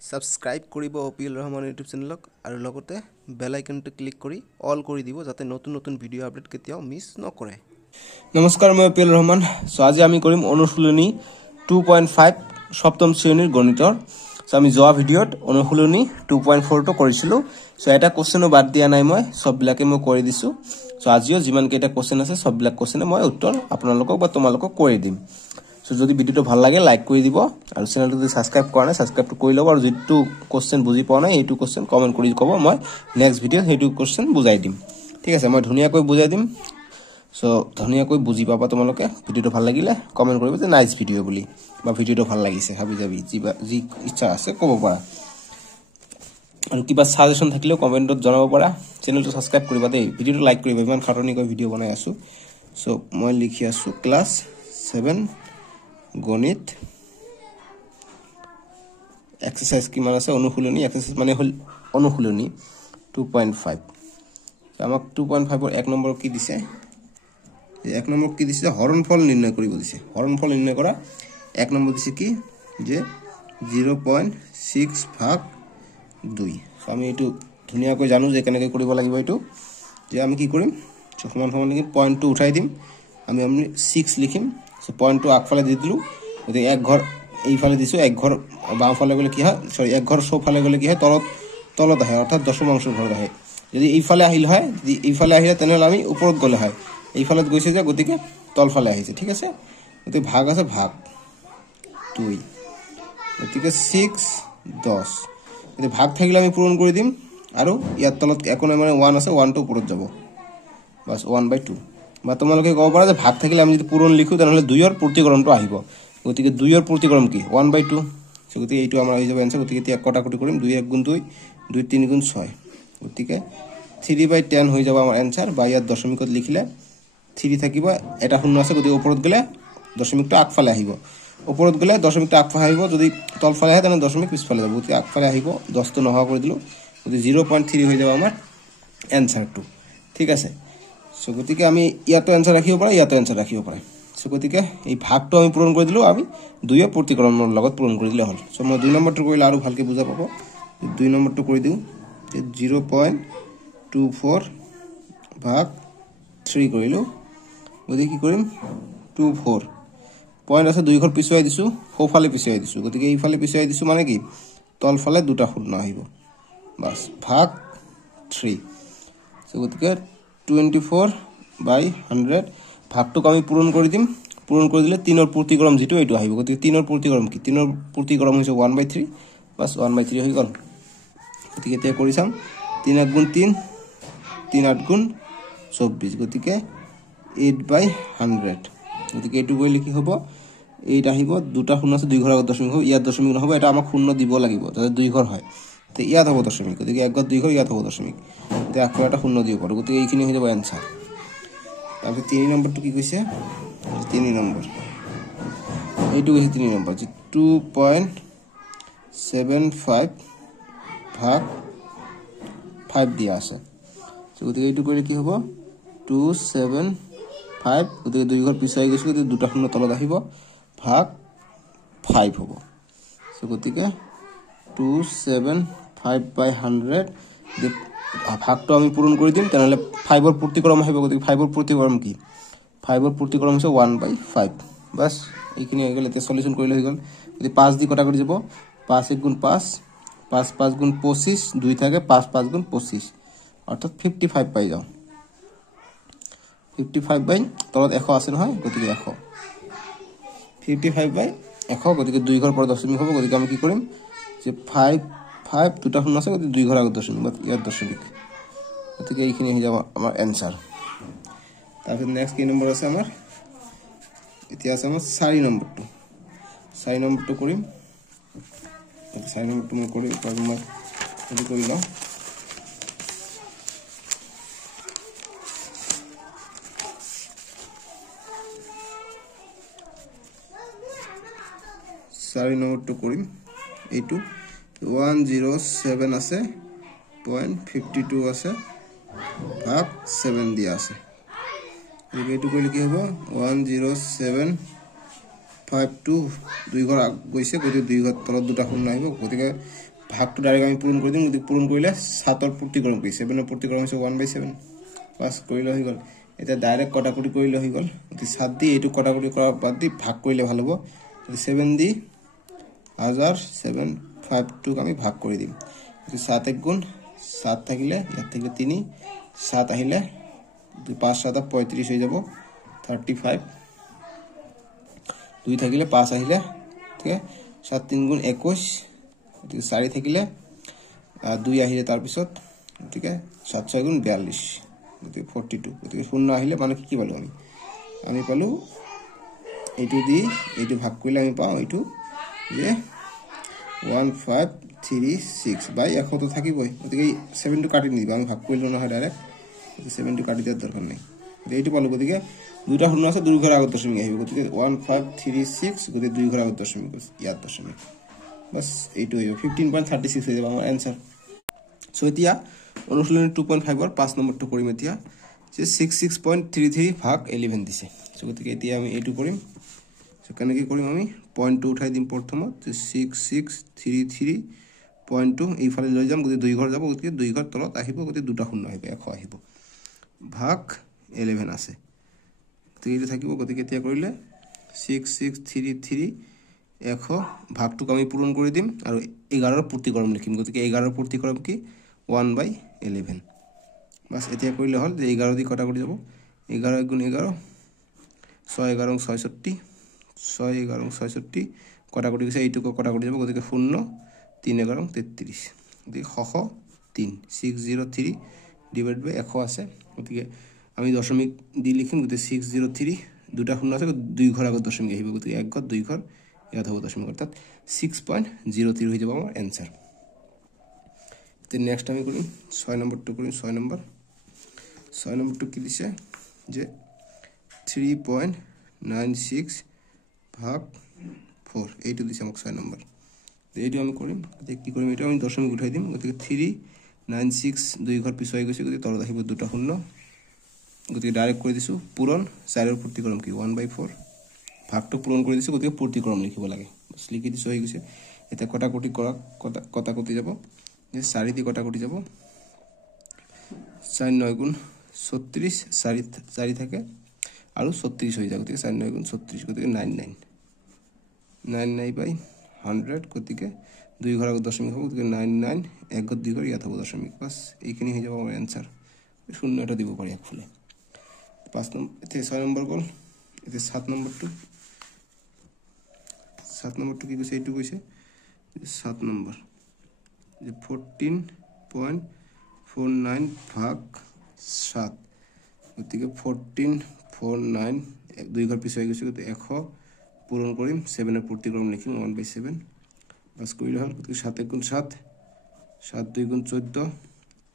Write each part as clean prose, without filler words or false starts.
Subscribe কৰিব অপিএল Rahman YouTube চেনেলক আৰু লগতে বেল আইকনটো ক্লিক কৰি অল কৰি দিব যাতে নতুন নতুন ভিডিও আপডেট কেতিয়াও মিছ নকৰে। নমস্কাৰ, মই অপিএল ৰহমান। সো আজি আমি কৰিম অনুশীলনী 2.5 সপ্তম শ্ৰেণীৰ গণিতৰ। সো আমি যোৱা ভিডিঅ'ত অনুশীলনী 2.4 টো কৰিছিলো। সো এটা কোশ্চেনো বাদ দিয়া নাই, মই সববিলাকে মই কৰি দিছো। সো আজিও যিমান কেইটা কোশ্চেন আছে সববিলাক কোশ্চেনে মই উত্তৰ আপোনালোকক বা তোমালোকক কৰি দিম। সো যদি ভিডিওটো ভাল লাগে লাইক কৰি দিব আৰু চেনেলটো যদি সাবস্ক্ৰাইব কৰা নাই সাবস্ক্ৰাইবটো কৰি লব আৰু যেটো কোশ্চেন বুজি পোৱা নাই এইটো কোশ্চেন কমেন্ট কৰি ক'ব, মই নেক্সট ভিডিঅ'ত সেইটো কোশ্চেন বুজাই দিম। ঠিক আছে, মই ধুনিয়াকৈ বুজাই দিম। সো ধুনিয়াকৈ বুজি পাবা তোমালোকে। ভিডিওটো ভাল লাগিলে কমেন্ট কৰিব যে নাইস ভিডিও বুলি বা ভিডিওটো ভাল লাগিছে, হাবি যাবি যি ইচ্ছা আছে ক'ব পাৰা। আৰু কিবা সাজেশন থাকিলেও কমেন্টত জনাব পাৰা। চেনেলটো সাবস্ক্ৰাইব কৰিবা দেই, ভিডিওটো লাইক কৰিবা, ইমান খাটনিকৈ ভিডিও বনাই আছো। সো মই লিখি আছো ক্লাস 7 গণিত এক্সারসাইজ কি মানে আছে অনুশীলনী। এক্সারসাইজ মানে হল অনুশীলনী 2.5। আমাক 2.5 এর 1 নম্বৰ কি দিছে, 1 নম্বৰ কি দিছে হৰণফল নিৰ্ণয় কৰিব দিছে। হৰণফল নিৰ্ণয় কৰা 1 নম্বৰ দিছে কি যে 0.6 ভাগ 2। আমি এটো ধুনিয়াকৈ জানো যে কেনেকৈ কৰিব লাগিব। এটো যে আমি কি কৰিম, সমান সমান লিখি পয়েন্টটো উঠাই দিম, আমি 6 লিখিম। সো পয়েন্টটো আগফালে দি দিলু, যদি এক ঘৰ এইফালে দিছো, এক ঘৰ বামফালে গলে কি হয়, সৰি এক ঘৰ সোফালে গলে কি হয় তলত আহে, অৰ্থাৎ দশমাংশৰ ঘৰত আহে। যদি এইফালে আহিল হয়, যদি এইফালে আহিলে তেনেহলে আমি ওপৰত গলে হয়, এইফালত গৈছে যে গতিকে তলফালে আহিছে। ঠিক আছে, গতিকে ভাগ আছে ভাগ 2, গতিকে 6 10। যদি ভাগ থাকিলে আমি পূৰণ কৰি দিম আৰু ইয়াত তলত একো নাই মানে 1 আছে, 1 টো ওপৰত যাব, বাস 1/2। বা তোমালোকে ক'ব পাৰা যে ভাগ থাকিলে আমি যদি পূৰণ লিখো তেনেহলে 2 ৰ প্ৰতিকৰণটো আহিব। গতিকে 2 ৰ প্ৰতিকৰণ কি 1/2। গতিকে এইটো আমাৰ হৈ যাব आंसर। গতিকে এতিয়া কটাকটি কৰিম, 2 1 গুণ 2, 2 3 গুণ 6। গতিকে 3/10 হৈ যাব আমাৰ आंसर। বা ইয়াত দশমিকত লিখিলে 3 থাকিব, এটা শূন্য আছে, গতিকে ওপৰত গলে দশমিকটো আগফালে আহিব, ওপৰত গলে দশমিকটো আগফালে আহিব, যদি তলফালে আহে তেনে দশমিক পিছফালে যাব, গতিকে আগফালে আহিব। 10 টো নহা কৰি দিলো, গতিকে 0.3 হৈ যাব আমাৰ आंसरটো। ঠিক আছে, সো গতিকে আমি ইয়াতো आंसर ৰাখিব পাৰা, ইয়াতো आंसर ৰাখিব পাৰা। সো গতিকে এই ভাগটো আমি পূৰণ কৰি দিলো, আমি 2 ৰ প্ৰতিকৰণৰ লগত পূৰণ কৰি দিলে হ'ল। সো মই 2 নম্বৰটো কৰিলে আৰু ভালকে বুজা পাব। 2 নম্বৰটো কৰি দিও, 0.24 ভাগ 3 কৰিলো। গতিকে কি কৰিম 24 পয়েন্ট আছে, 2 ঘৰ পিছুৱাই দিছো, সোফালে পিছুৱাই দিছো, গতিকে এইফালে পিছুৱাই দিছো মানে কি তলফালে দুটা শূন্য আহিব, বাস ভাগ 3। সো গতিকে 24/100 ভাগটোক আমি পূৰণ কৰি দিম। পূৰণ কৰি দিলে 3 ৰ প্ৰতিকৰম যেটো এইটো আহিব। গতিকে 3 ৰ প্ৰতিকৰম কি, 3 ৰ প্ৰতিকৰম হৈছে 1/3, বাস 1/3 হৈ গল। গতিকে এতিয়া কৰি চাম, 3 8 গুণ 3, 3 8 গুণ 24, গতিকে 8/100। গতিকে এইটো কৰিলে কি হ'ব, 8 আহিব, দুটা শূন্য আছে, 2 ঘৰ আগত দশমিক হ'ব, ইয়াত দশমিক নহব, এটা আমাক শূন্য দিব লাগিব যাতে 2 ঘৰ হয়, তে ইয়াত হ'ব দশমিক, গতিকে এক ঘৰ 2 ঘৰ, ইয়াত হ'ব দশমিক, তে আকৌ এটা শূন্য দিব পাৰো। গতিকে এইখিনি হৈ যাব आंसर। তাৰপিছত 3 নম্বৰটো কি কৈছে, 3 নম্বৰ এইটো কৈছে 3 নম্বৰ 2.75 ভাগ 5 দিয়া আছে। গতিকে এইটো কৰিলে কি হ'ব 275, গতিকে 2 ঘৰ পিছাই গৈছে, গতিকে দুটা শূন্য তলত আহিব, ভাগ 5 হ'ব। গতিকে 275/100 ভাগটো আমি পূৰণ কৰি দিম, তেনেহলে 5 ৰ প্ৰতিকৰম আহিব। গতিকে 5 ৰ প্ৰতিকৰম কি, 5 ৰ প্ৰতিকৰম হৈছে 1/5, বাস এইখিনি হৈ গল। এতিয়া সলিউশন কৰিলে হৈ গল। যদি 5 দি কটা কৰি যাব, 5 1 গুণ 5, 5 5 গুণ 25, 2 থাকে, 5 5 গুণ 25, অর্থাৎ 55 পাই যাও। 55 তলত 100 আছে নহয়, গতিকে 100, 55/100, গতিকে 2 ঘৰ পৰ দশমিক হ'ব। গতিকে আমি কি কৰিম যে 5 5 দুটা শূন্য আছে, গতিকে 2 ঘৰ আগত দশমিক, ইয়াত দশমিক, গতিকে এইখিনি হৈ যাব আমাৰ आंसर। তাৰপিছত নেক্সট কি নম্বৰ আছে আমাৰ, এতিয়া আছে আমাৰ 4 নম্বৰটো। 4 নম্বৰটো কৰিম, 4 নম্বৰটো মই কৰিম, মই হেৰি কৰি লওঁ। চাৰি নম্বৰটো কৰিম, এইটো 107 আছে, 0.52 আছে, ভাগ 7 দিয়া আছে। এইটো কৰিলে কি হ'ব 107 5 টু 2 ঘৰ গৈছে গতি 2 ঘৰ তলত দুটা শূন্য আহিব গতিকে ভাগটো ডাইৰেক্ট আমি পূৰণ কৰি দিম গতি পূৰণ কৰিলে 7 ৰ প্ৰতিক্ৰম কি 7 ৰ প্ৰতিক্ৰম হৈছে 1/7 পাস কৰিলে হৈ গল এটা ডাইৰেক্ট কটাকটি কৰিলে হৈ গল গতি 7 দি এটো কটাকটি কৰা বাদ দি ভাগ কৰিলে ভাল হ'ব গতি 7 দি 1000 7 5 টু আমি ভাগ কৰি দিম গতি 7 এক গুণ 7 থাকিলে ইয়াত থাকিলে 3 7 আহিলে 5 7 35 হৈ যাব 35 2 থাকিলে 5 আহিলে ঠিক আছে 7 3 গুণ 21 গতি 4 থাকিলে 2 আহিলে তাৰ পিছত ঠিক আছে 7 6 গুণ 42 গতি 42 গতি 0 আহিলে মানে কি পালো আমি পালো এইটো দি এইটো ভাগ কৰিলে আমি পাও এইটো যে 1536 বাই 100 তো থাকিবই গতি 7 টো কাটি নিবা আমি ভাগ কৰিলো নহয় ডাইৰেক্ট 7 টো কাটি দিয়াৰ দৰকাৰ নাই এইটো পালো গতিকে দুটা শূন্য আছে দুই ঘৰ আগত দশমিক আহিব গতিকে 1536 গতি দুই ঘৰ আগত দশমিক ইয়াত দশমিক বাস এইটো হইব 15.36 হৈ যাব আমাৰ आंसर সো এতিয়া অনুশীলনী 2.5 ৰ 5 নম্বৰটো কৰিম এতিয়া যে 66.33 ভাগ 11 দিছে সো গতিকে এতিয়া আমি এইটো কৰিম সো কেনেকৈ কৰিম আমি পইণ্টটো উঠাই দিম প্ৰথমত যে 6633 পইণ্টটো এইফালে লৈ যাম গতি দুই ঘৰ যাব গতি দুই ঘৰ তলত আহিব গতি দুটা শূন্য আহিব 100 আহিব ভাগ 11 আছে গতি এইটো থাকিব গতি কেতিয়া কৰিলে 6633 100 ভাগটোক আমি পূৰণ কৰি দিম আৰু 11 ৰ প্ৰতিক্ৰম লিখিম গতিকে 11 ৰ প্ৰতিক্ৰম কি 1/11 বাস এতিয়া কৰিলে হল যে 11 দি কটা কৰি যাব 11 গুণ 11 6 11 66 6 11 66 কটা কৰি গৈছে এইটোক কটা কৰি যাব গতিকে 0 3 11 33 গতিকে 103 603 ডিভাইড বাই 100 আছে গতিকে আমি দশমিক দি লিখিম গতিকে 603 দুটা শূন্য আছে দুই ঘৰ আগত দশমিক আহিব গতিকে এক ঘৰ দুই ঘৰ ইয়াত হ'ব দশমিক অৰ্থাৎ 6.03 হৈ যাব আমাৰ आंसर তে নেক্সট আমি কৰিম 6 নম্বৰটো কৰিম 6 নম্বৰটো কি দিছে যে 3.96 ভাগ 4 এইটো দিছে আমাক 6 নম্বৰ এইটো আমি কৰিম গতিকে কি কৰিম এটা আমি দশমিক উঠাই দিম গতিকে 396 দুই ঘৰ পিছুৱাই গৈছে গতিকে তলত আহিব দুটা শূন্য গতিকে ডাইৰেক্ট কৰি দিছো পূৰণ 4 ৰ প্ৰতিক্ৰম কি 1/4 ভাগটো পূৰণ কৰি দিছো গতিকে প্ৰতিক্ৰম লিখিব লাগে বস লিখি দিছো হৈ গৈছে এটা কটাকটি কৰা কটাকটি যাব যে 4 দি কটাকটি যাব 4 9 গুণ 36 4 থাকে আৰু 36 হৈ যায় গতিকে 4 9 গুণ 36 গতিকে 99 বাই 100 গতিকে দুই ঘৰ আগত দশমিক হ'ব গতিকে 99 এক ঘৰ দুই ঘৰ ইয়াত হ'ব দশমিক বাস এইখিনি হৈ যাব আমাৰ आंसर শূন্য এটা দিব পাৰি একফালে 5 নম্বৰ এতিয়া 6 নম্বৰ গল এতিয়া 7 নম্বৰটো কি কৈছে এইটো কৈছে 7 নম্বৰ যে 14.49 ভাগ 7 গতিকে 1449 দুই ঘৰ পিছুৱাই গৈছে গতিকে 100 পূৰণ কৰিম 7 ৰ প্ৰতিক্ৰম লিখিম 1/7 বাস কৰিলে হল গতিকে 7 গুণ 7 7 2 গুণ 14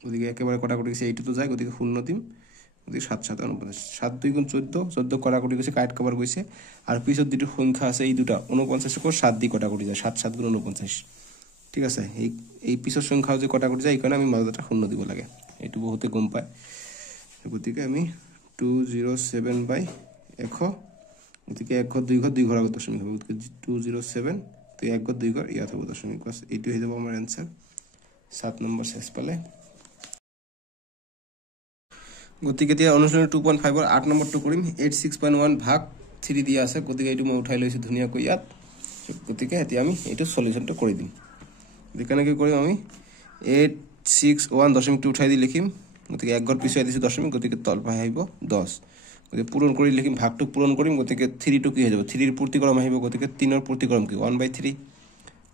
গতিকে একেবাৰে কটাকটি গৈছে এইটো তো যায় গতিকে শূন্য দিম গতিকে 7 7 49 7 2 গুণ 14 কটাকটি গৈছে কাট কভাৰ গৈছে আৰু পিছত দুটো সংখ্যা আছে এই দুটা 49 কো 7 দি কটাকটি যায় 7 7 গুণ 49 ঠিক আছে এই পিছৰ সংখ্যা যে কটাকটি যায় এইকাৰণে আমি মাজত এটা শূন্য দিব লাগে এইটো বহুতে গম পায় গতিকে আমি 207/100 গতিকে এক ঘৰ দুই ঘৰ আগত দশমিক হ'ব গতিকে 207 তো এক ঘৰ দুই ঘৰ ইয়াত হ'ব দশমিক বাস এইটো হৈ যাব আমাৰ आंसर 7 নম্বৰ শেষ পালে গতিকে এতিয়া অনুশীলনী 2.5 ৰ 8 নম্বৰটো কৰিম 86.1 ভাগ 3 দিয়া আছে গতিকে এইটো মই উঠাই লৈছো ধুনিয়াকৈ ইয়াত গতিকে এতিয়া আমি এইটো সলিউশনটো কৰি দিম কেনেকৈ কৰিম আমি 861 দশমিকটো উঠাই দি লিখিম গতিকে এক ঘৰ পিছুৱাই দিছো দশমিক গতিকে তল পাই আহিব 10 গতিকে পূৰণ কৰি লিখিম ভাগটো পূৰণ কৰিম গতিকে 3 টো কি হৈ যাব 3 ৰ প্ৰতিক্ৰম আহিব গতিকে 3 ৰ প্ৰতিক্ৰম কি 1/3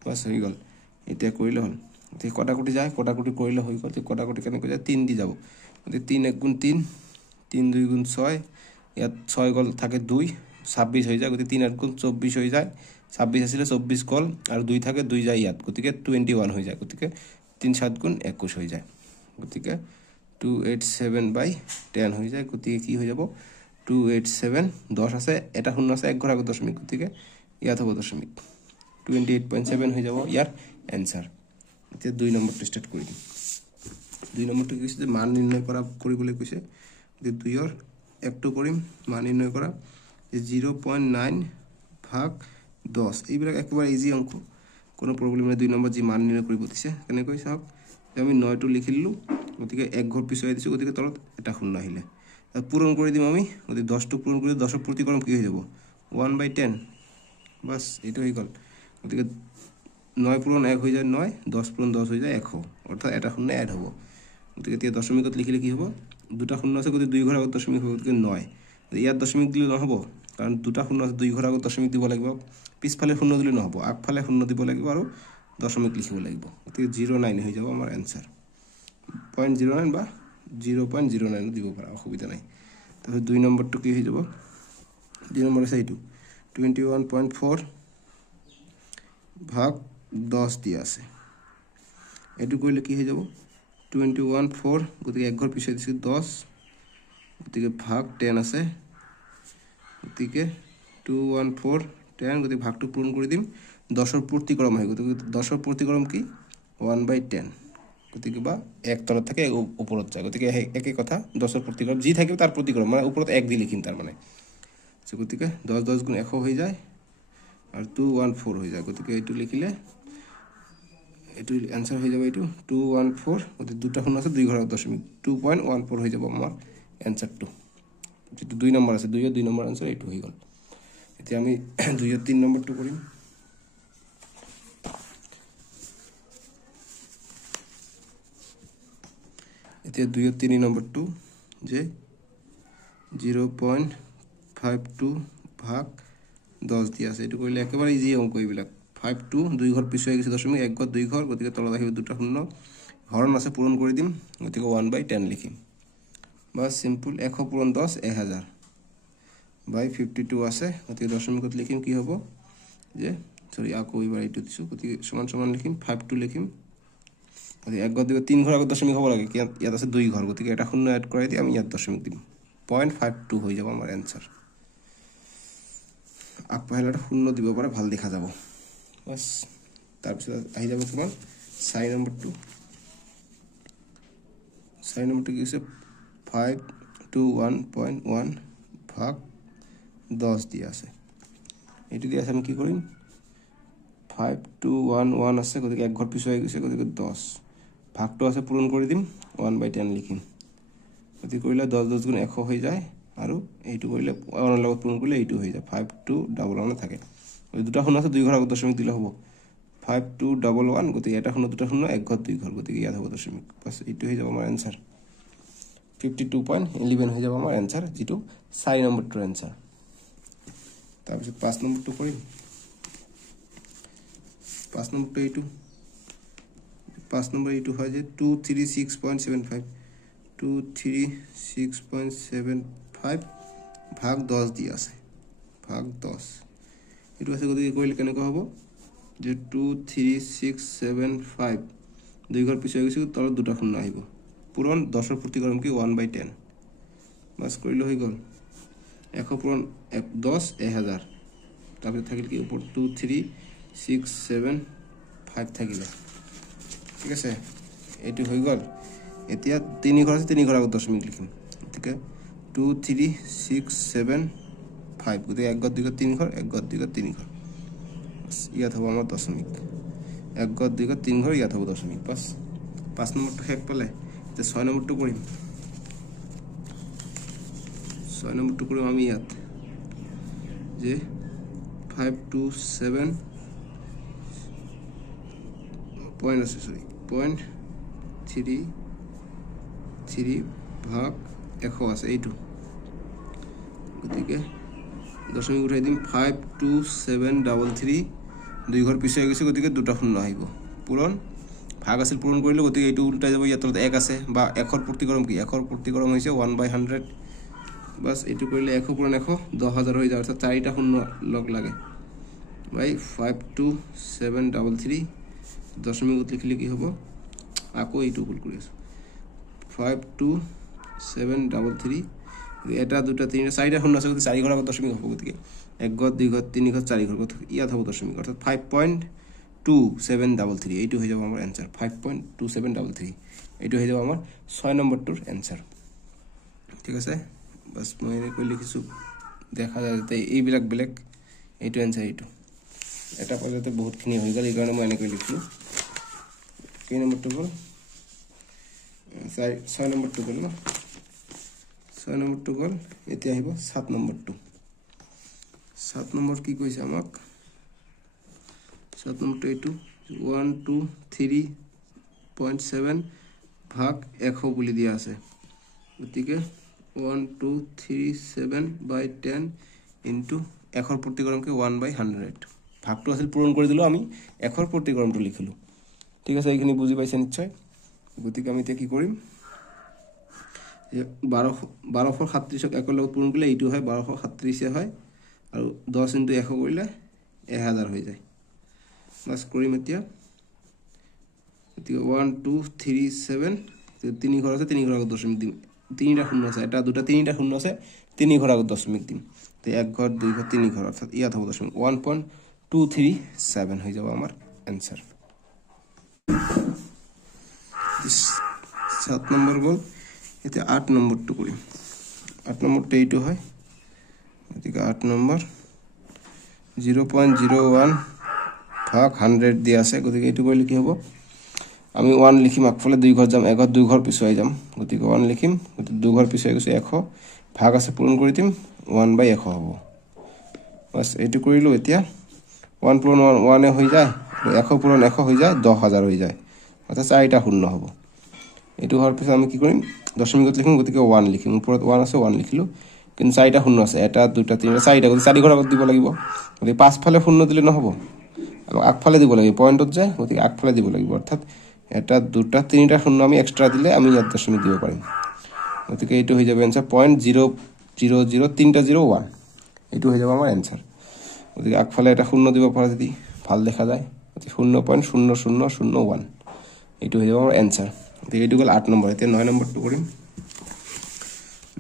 বাস হৈ গল এতিয়া কৰিলে হল গতিকে কটাকটি যায় কটাকটি কৰিলে হৈ গল কটাকটি কেনেকৈ যায় 3 দি যাব গতিকে 3 1 গুণ 3 3 2 গুণ 6 ইয়াত 6 গল থাকে 2 26 হৈ যায় গতিকে 3 8 গুণ 24 হৈ যায় 26 আছিল 24 গল আৰু 2 থাকে 2 যায় ইয়াত গতিকে 21 হৈ যায় গতিকে 3 7 গুণ 21 হৈ যায় গতিকে 287/10 হৈ যায় গতিকে কি হৈ যাব 287 10 আছে এটা শূন্য আছে এক ঘৰ আগত দশমিক গতিকে ইয়াত হ'ব দশমিক 28.7 হৈ যাব ইয়াৰ आंसर এতিয়া 2 নম্বৰটো স্টাৰ্ট কৰি দিম 2 নম্বৰটো কি কৈছে মান নিৰ্ণয় কৰিবলৈ কৈছে যে 2 ৰ একটো কৰিম মান নিৰ্ণয় কৰা যে 0.9 ভাগ 10 এইবিলাক একেবাৰে ইজি অংক কোনো প্ৰবলেম নাই 2 নম্বৰ যি মান নিৰ্ণয় কৰিব দিছে কেনেকৈ চাওক আমি 9 টো লিখি দিলো গতিকে এক ঘৰ পিছুৱাই দিছো গতিকে তলত এটা শূন্য আহিলে পূৰণ কৰি দিম আমি গতিকে 10 টো পূৰণ কৰি 10 ৰ প্ৰতিক্ৰম কি হৈ যাব 1/10 বাস এইটো হৈ গল গতিকে 9 পূৰণ 1 হৈ যায় 9 10 পূৰণ 10 হৈ যায় 100 অৰ্থাৎ এটা শূন্য এড হ'ব গতিকে এতিয়া দশমিকত লিখিলে কি হ'ব দুটা শূন্য আছে গতিকে 2 ঘৰ আগত দশমিক হ'ব গতিকে 9 ইয়াত দশমিক দিলে নহব কাৰণ দুটা শূন্য আছে 2 ঘৰ আগত দশমিক দিব লাগিব পিছফালে শূন্য দিলে নহব আগফালে শূন্য দিব লাগিব আৰু দশমিক লিখিব লাগিব গতিকে 09 হৈ যাব আমাৰ आंसर 0.09 বা 0.09 দিব পাৰা অসুবিধা নাই তাহলে 2 নম্বৰটো কি হৈ যাব 2 নম্বৰ আছে এইটো 21.4 ভাগ 10 দিয়া আছে এটো কৰিলে কি হৈ যাব 21.4 গতিকে এক ঘৰ পিছাই দিছে 10 গতিকে ভাগ 10 আছে গতিকে 214 10 গতিকে ভাগটো পূৰণ কৰি দিম 10 ৰ প্ৰতিক্ৰম হয় গতিকে 10 ৰ প্ৰতিক্ৰম কি 1/10 গতিকে বা এক তলত থাকে ওপৰত যায় গতিকে একে কথা 10 ৰ প্ৰতিক্ৰম যি থাকে তাৰ প্ৰতিক্ৰম মানে ওপৰত এক দি লিখিম তাৰ মানে গতিকে 10 10 গুণ 100 হৈ যায় আৰু 214 হৈ যায় গতিকে এইটো লিখিলে এটো आंसर হৈ যাব এইটো 214 গতিকে দুটা শূন্য আছে 2 ঘৰ দশমিক 2.14 হৈ যাব আমাৰ आंसर টো যেটো 2 নম্বৰ আছে 2 নম্বৰ आंसर এইটো হৈ গল এতিয়া আমি 2 3 নম্বৰটো কৰিম এতিয়া 2 3 নম্বৰটো যে 0.52 ভাগ 10 দিয়া আছে এটো কৰিলে একেবাৰে ইজি অংক এইবিলাক 52 2 ঘৰ পিছুৱাই গৈছে দশমিক এক ঘৰ 2 ঘৰ গতিকে তলত আহিব দুটা শূন্য হৰণ আছে পূৰণ কৰি দিম গতিকে 1/10 লিখিম বাস সিম্পল 100 পূৰণ 10 1000 বাই 52 আছে গতিকে দশমিকত লিখিম কি হ'ব যে সরি আকৌ এবাৰ এইটো দিছো গতিকে সমান সমান লিখিম 52 লিখিম গতিকে এক ঘৰ দিকে 3 ঘৰ আগত দশমিক হ'ব লাগে ইয়াত আছে 2 ঘৰ গতিকে এটা শূন্য এড কৰাই দি আমি ইয়াত দশমিক দিম 0.52 হৈ যাব আমাৰ आंसर আগফালে শূন্য দিব পাৰে ভাল দেখা যাব বাস তাৰ পিছত আহি যাব তোমাৰ 4 নম্বৰটো 4 নম্বৰটো কি আছে 521.1 ভাগ 10 দিয়া আছে এটো দিয়া আছে আমি কি কৰিম 5211 আছে গতিকে এক ঘৰ পিছুৱাই গৈছে গতিকে 10 ভাগটো আছে পূৰণ কৰি দিম 1/10 লিখিম গতিকে কৰিলে 10 10 গুণ 100 হৈ যায় আৰু এইটো কৰিলে 1 লগত পূৰণ কৰিলে এইটো হৈ যায় 5211 থাকে দুটা শূন্য আছে 2 ঘৰ আগত দশমিক দিলে হ'ব 5211 গতিকে এটা শূন্য দুটা শূন্য এক ঘৰ 2 ঘৰ গতিকে ইয়াত হ'ব দশমিক বাস এইটো হৈ যাব আমাৰ आंसर 52.11 হৈ যাব আমাৰ आंसर যেটো 4 নম্বৰটোৰ आंसर তাৰ পিছত 5 নম্বৰটো কৰিম 5 নম্বৰটো এইটো 5 নম্বৰ এইটো হয় যে 236.75 236.75 ভাগ 10 দিয়া আছে ভাগ 10 এটো আছে গতিকে কৰিলে কেনেকৈ হ'ব যে 23675 দুই ঘৰ পিছুৱাই গৈছে তলত দুটা শূন্য আহিব পূৰণ 10 ৰ প্ৰতিক্ৰম কি 1/10 বাস কৰিলে হৈ গল 100 পূৰণ 10 1000 তাৰপিছত থাকিল কি ওপৰ 23675 থাকিলে ঠিক আছে এটো হৈ গল এতিয়া 3 ঘৰ আছে 3 ঘৰ আগত দশমিক লিখিম ঠিক আছে 23675 গতিকে এক ঘৰ 2 ঘৰ 3 ঘৰ এক ঘৰ 2 ঘৰ 3 ঘৰ ইয়াত হ'ব আমাৰ দশমিক এক ঘৰ 2 ঘৰ 3 ঘৰ ইয়াত হ'ব দশমিক বাস 5 নম্বৰটো শেষ পালে তে 6 নম্বৰটো কৰিম 6 নম্বৰটো কৰিম আমি ইয়াত যে 527 পয়েন্ট আছে সরি 0.33 ভাগ 100 আছে এইটো গতিকে দশমিক উঠাই দিম 52733 দুই ঘৰ পিছাই গৈছে গতিকে দুটা শূন্য আহিব পূৰণ ভাগ আছিল পূৰণ কৰিলে গতিকে এইটো উল্টাই যাব ইয়াত এক আছে বা 1 ৰ প্ৰতিক্ৰম কি 1 ৰ প্ৰতিক্ৰম হৈছে 1/100 বাস এইটো কৰিলে 100 পূৰণ 100 10000 হৈ যায় অৰ্থাৎ চাৰিটা শূন্য লগ লাগে বাই 52733 দশমিকত লিখিলে কি হ'ব আকৌ এইটো ভুল কৰি আছো 52733 এটা দুটা তিনটা চাৰিটা শূন্য আছে গতিকে 4 ঘৰ আগত দশমিক হ'ব গতিকে 1 ঘৰ 2 ঘৰ 3 ঘৰ 4 ঘৰ ইয়াত হ'ব দশমিক অৰ্থাৎ 5.2733 এইটো হৈ যাব আমাৰ आंसर 5.2733 এইটো হৈ যাব আমাৰ 6 নম্বৰটোৰ आंसर ঠিক আছে বাস মই এনেকৈ লিখিছো দেখা যায় যে এইবিলাক ব্লেক এইটো এনসার এইটো এটা পর্যন্ত বহুতখিনি হৈ গ'ল এই কাৰণে মই এনেকৈ লিখিলোঁ কেই নম্বৰটো গ'ল 6 নম্বৰটো গ'ল ন 6 নম্বৰটো গ'ল এতিয়া আহিব 7 নম্বৰটো 7 নম্বৰ কি কৈছে আমাক 7 নম্বৰটো এইটো 123.7 ভাগ 100 বুলি দিয়া আছে গতিকে 1237/10 ইনটু 100 প্ৰতিকৰণকে 1/100 ভাগটো আছিল পূৰণ কৰি দিলো আমি 100 প্ৰতিকৰণটো লিখিলো ঠিক আছে এইখিনি বুজি পাইছে নিশ্চয় গতিকে আমি এতিয়া কি কৰিম 1237ক 1 লগত পূৰণ কৰিলে এইটো হয় 1237 হয় আৰু 10 ইনটু 100 কৰিলে 1000 হৈ যায় বাস কৰিম এতিয়া 1237 3 ঘৰ আছে 3 ঘৰ আগত দশমিক দিম 3টা শূন্য আছে এটা দুটা 3টা শূন্য আছে 3 ঘৰ আগত দশমিক দিম তে 1 ঘৰ 2 ঘৰ 3 ঘৰ অৰ্থাৎ ইয়াত হ'ব দশমিক 1.237 হৈ যাব আমাৰ आंसर 7 নম্বৰ গ'ল এতিয়া 8 নম্বৰটো কৰিম 8 নম্বৰটো এইটো হয় গতিকে 8 নম্বৰ 0.01 ভাগ 100 দিয়া আছে গতিকে এইটো কৰিলে কি হ'ব আমি 1 লিখিম আগফালে 2 ঘৰ যাম 1 ঘৰ 2 ঘৰ পিছুৱাই যাম গতিকে 1 লিখিম গতিকে 2 ঘৰ পিছুৱাই গৈছে 100 ভাগ আছে পূৰণ কৰি দিম 1/100 হ'ব বাস এইটো কৰিলো এতিয়া 1 পূৰণ 1 এ হৈ যায় 100 পূৰণ 100 হৈ যায় 10000 হৈ যায় অৰ্থাৎ 4টা শূন্য হ'ব এইটো হোৱাৰ পিছত আমি কি কৰিম দশমিকত লিখিম গতিকে 1 লিখিম ওপৰত 1 আছে 1 লিখিলো কিন্তু 4টা শূন্য আছে এটা দুটা তিনিটা 4টা গতিকে 4 ঘৰ আগত দিব লাগিব গতিকে পাঁচফালে শূন্য দিলে নহব আৰু আগফালে দিব লাগিব পয়েন্টত যায় গতিকে আগফালে দিব লাগিব অৰ্থাৎ এটা দুটা তিনিটা শূন্য আমি এক্সট্ৰা দিলে আমি ইয়াত দশমিক দিব পাৰিম গতিকে এইটো হৈ যাব आंसर 0.000 তিনিটা 01 এইটো হৈ যাব আমাৰ आंसर গতিকে আগফালে এটা শূন্য দিব পৰা যদি ভাল দেখা যায় গতিকে 0.0001 এইটো হৈ যাব আমাৰ आंसर গতিকে এইটো গ'ল 8 নম্বৰ এতিয়া 9 নম্বৰটো কৰিম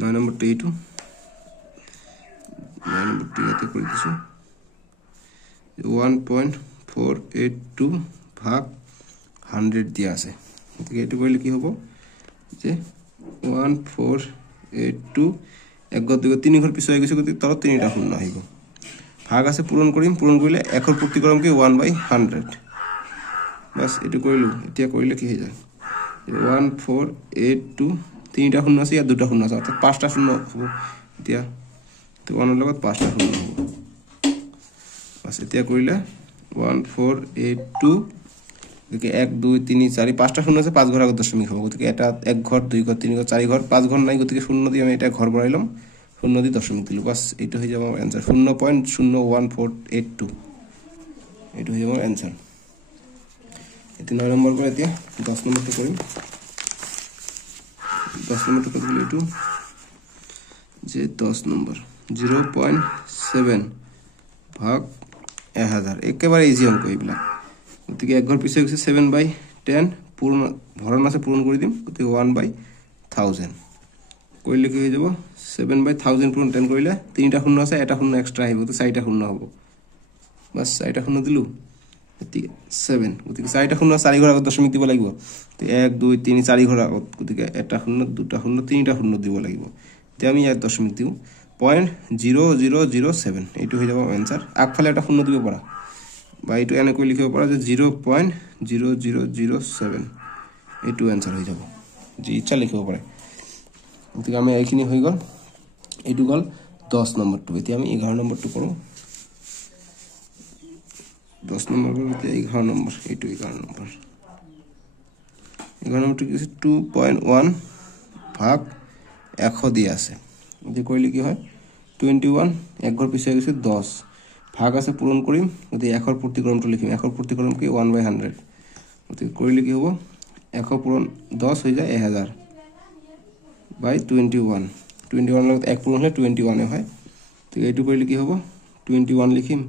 9 নম্বৰটো এইটো 9 নম্বৰটো ইয়াতে কৰি দিছো 1.482 ভাগ 100 দিয়া আছে গতিকে এইটো কৰিলে কি হ'ব যে 1482 এক ঘৰ 2 3 ঘৰ পিছুৱাই গৈছে গতিকে তলত 3টা শূন্য আহিব ভাগ আছে পূৰণ কৰিম পূৰণ কৰিলে 100 প্ৰতিকৰণকে 1/100 বাস এইটো কৰিলো এতিয়া কৰিলে কি হৈ যায় 1482 3টা শূন্য আছে ইয়াত 2টা শূন্য আছে অৰ্থাৎ 5টা শূন্য হ'ব এতিয়া তো 1 লগত 5টা শূন্য হ'ব বাস এতিয়া কৰিলে 1482 গতিকে 1 2 3 4 5টা শূন্য আছে 5 ঘৰ আগত দশমিক হ'ব গতিকে এটা 1 ঘৰ 2 ঘৰ 3 ঘৰ 4 ঘৰ 5 ঘৰ নাই গতিকে শূন্য দি আমি এটা ঘৰ বঢ়াই লম শূন্য দি দশমিক দিলো বাস এইটো হৈ যাব আমাৰ आंसर 0.01482 এইটো হৈ যাব আমাৰ आंसर এতিয়া 9 নম্বৰ পৰা এতিয়া 10 নম্বৰটো কৰিম 10 নম্বৰটো কৰিলে এইটো যে 10 নম্বৰ 0.7 ভাগ 1000 একেবাৰে ইজি অংক এইবিলাক গতিকে এক ঘৰ পিছে গৈছে 7/10 পূৰণ ভৰণ আছে পূৰণ কৰি দিম গতিকে 1/1000 কৰিলে কি হৈ যাব 7/1000 পূৰণ 10 কৰিলে 3টা শূন্য আছে এটা শূন্য এক্সট্ৰা আহিব তো 4টা শূন্য হ'ব বাস 4টা শূন্য দিলো গতিকে 7 গতিকে 4টা শূন্য 4 ঘৰ আগত দশমিক দিব লাগিব তো 1 2 3 4 ঘৰ আগত গতিকে এটা শূন্য দুটা শূন্য 3টা শূন্য দিব লাগিব তে আমি ইয়াত দশমিক দিও 0.0007 এইটো হৈ যাব आंसर আগফালে এটা শূন্য দিব পাৰা বা এইটো এনেকৈ লিখিব পাৰা যে 0.0007 এইটো आंसर হৈ যাব যি ইচ্ছা লিখিব পাৰে গতিকে আমি এইখিনি হৈ গ'ল এইটো গ'ল 10 নম্বৰটো এতিয়া আমি 11 নম্বৰটো কৰো 10 নম্বৰ এতিয়া 11 নম্বৰ এইটো 11 নম্বৰ 11 নম্বৰটো কি আছে 2.1 ভাগ 100 দিয়া আছে এতিয়া কৰিলে কি হয় 21 এক ঘৰ পিছুৱাই গৈছে 10 ভাগ আছে পূৰণ কৰিম গতিকে 100 প্ৰতিকৰণটো লিখিম 100 প্ৰতিকৰণ কি 1/100 গতিকে কৰিলে কি হ'ব 100 পূৰণ 10 হৈ যায় 1000 বাই 21 লগত 1 পূৰণ হলে 21 হয় তো এইটো কৰিলে কি হ'ব 21 লিখিম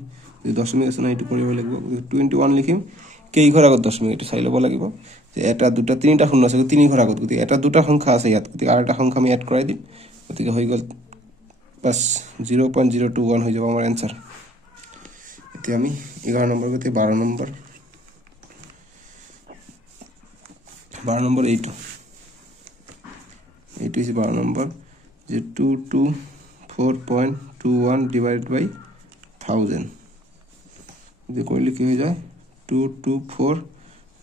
যদি দশমিক আছে না এইটো কৰিব লাগিব 21 লিখিম কেই ঘৰ আগত দশমিক এইটো চাই ল'ব লাগিব যে এটা দুটা তিনিটা শূন্য আছে 3 ঘৰ আগত গতিকে এটা দুটা সংখ্যা আছে ইয়াত গতিকে আৰু এটা সংখ্যা আমি এড কৰাই দিম গতিকে হৈ গ'ল বাস 0.021 হৈ যাব আমাৰ आंसर এতিয়া আমি 11 নম্বৰ গতে 12 নম্বৰ এইটো is 12 number যে 224.21 divided by 1000 যে কৰিলে কি হৈ যায় 2 2 4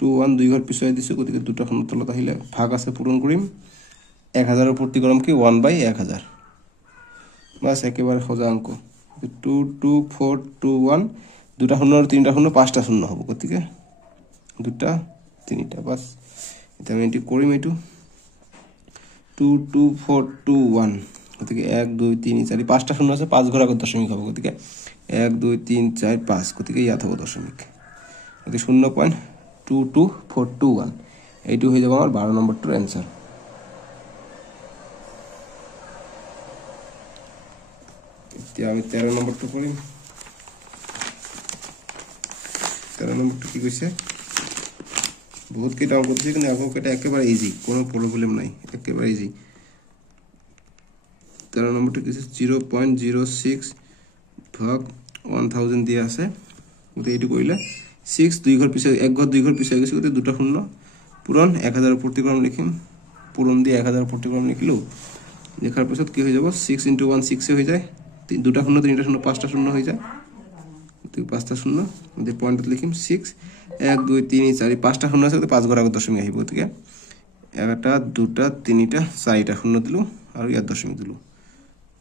2 1 দুই ঘৰ পিছুৱাই দিছো গতিকে দুটা খন তলত আহিলে ভাগ আছে পূৰণ কৰিম 1000 ৰ প্ৰতি গৰম কি 1/1000 বাস একেবাৰে সজা অংক 2 2 4 2 1 দুটা শূন্যৰ তিনিটা শূন্য পাঁচটা শূন্য হ'ব গতিকে দুটা তিনিটা বাস এটা আমি এটি কৰিম এটো 2 2 4 2 1 গতিকে 1 2 3 4 পাঁচটা শূন্য আছে পাঁচ ঘৰ আগত দশমিক হ'ব গতিকে 1 2 3 4 5 গতিকে ইয়াত হ'ব দশমিক গতিকে 0.22421 এইটো হৈ যাব আমাৰ 12 নম্বৰটোৰ এনসাৰ এতিয়া আমি 13 নম্বৰটো কৰিম 13 নম্বৰটো কি কৈছে বহুত কেইটা অংক দিছে কিন্তু আকৌ কেইটা একেবাৰে ইজি কোনো প্ৰবলেম নাই একেবাৰে ইজি 13 নম্বৰটো কি আছে 0.06 ভাগ 1000 দিয়া আছে গতিকে এইটো কৰিলে 6 দুই ঘৰ পিছে এক ঘৰ দুই ঘৰ পিছে গৈছে গতিকে দুটা শূন্য পূৰণ 1000 ৰ প্ৰতিক্ৰম লিখিম পূৰণ দি 1000 ৰ প্ৰতিক্ৰম লিখিলো লেখাৰ পিছত কি হৈ যাব 6 * 1 6 হৈ যায় দুটা শূন্য তিনিটা শূন্য পাঁচটা শূন্য হৈ যায় গতিকে পাঁচটা শূন্য গতিকে পয়েন্টত লিখিম 6 1 2 3 4 পাঁচটা শূন্য আছে গতিকে পাঁচ ঘৰ আগত দশমিক আহিব গতিকে এটা দুটা তিনিটা চাৰিটা শূন্য দিলো আৰু ইয়াত দশমিক দিলো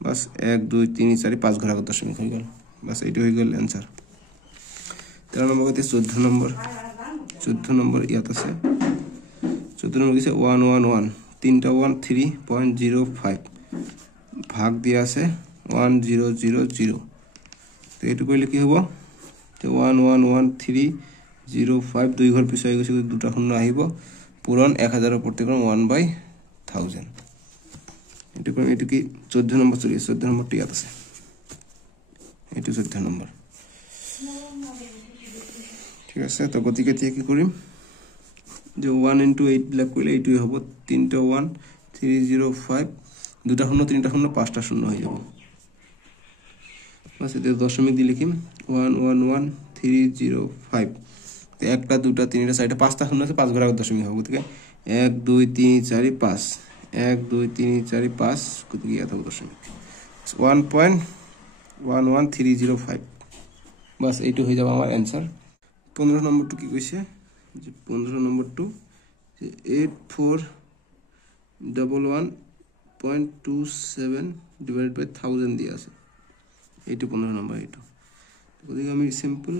বাস 1 2 3 4 পাঁচ ঘৰ আগত দশমিক হৈ গল বাস এইটো হৈ গল এনসাৰ 13 নম্বৰ গতি 14 নম্বৰ ইয়াত আছে 14 নম্বৰ কিছে 111 তিনটা 1 3.05 ভাগ দিয়া আছে 1000 তো এইটো কৰিলে কি হ'ব 111.305 দুই ঘৰ পিছাই গৈছে দুটা শূন্য আহিব পূৰণ 1000 ৰ প্ৰতিক্ৰম 1/1000 এইটো কৰিম এইটো কি 14 নম্বৰ চলি 14 নম্বৰটো ইয়াত আছে এইটো 14 নম্বৰ ঠিক আছে তো গতিকে এতিয়া কি কৰিম যে 1 * 8 বিলাক কৰিলে এইটোই হ'ব তিনটা 1 305 দুটা শূন্য তিনিটা শূন্য পাঁচটা শূন্য হৈ যাব বাস এটা দশমিক দি লিখিম 111305 একটা দুটা তিনটা চারটা পাঁচটা শূন্য আছে পাঁচ ঘর আগত দশমিক হবে গতিকে 1 2 3 4 5 1 2 3 4 5 গতিকে ইয়াত হ'ব দশমিক 1.11305 বাস এইটো হৈ যাব আমাৰ এনসাৰ 15 নম্বৰটো কি কৈছে যে 15 নম্বৰটো 8411.27 divided by 1000 দিয়া আছে এইটো 15 নম্বৰ এইটো গতিকে আমি সিম্পল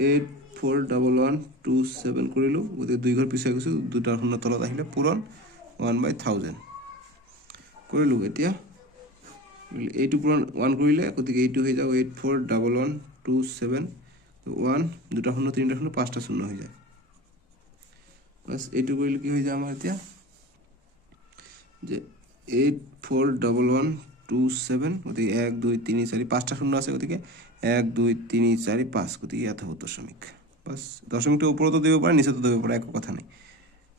841127 কৰিলো গতিকে দুই ঘৰ পিছাই গৈছো দুটা শূন্য তলত আহিলে পূৰণ 1/1000 কৰিলো এতিয়া এইটো পূৰণ 1 কৰিলে গতিকে এইটো হৈ যাব 841127 1 দুটা শূন্য তিনিটা শূন্য পাঁচটা শূন্য হৈ যায় বাস এইটো কৰিলে কি হৈ যায় আমাৰ এতিয়া যে 841127 গতিকে 1 2 3 4 পাঁচটা শূন্য আছে গতিকে 1 2 3 4 5 গতিকে ইয়াত হ'ব দশমিক বাস দশমিকটো ওপৰতো দিব পাৰে নিচেতো দিব পাৰে একো কথা নাই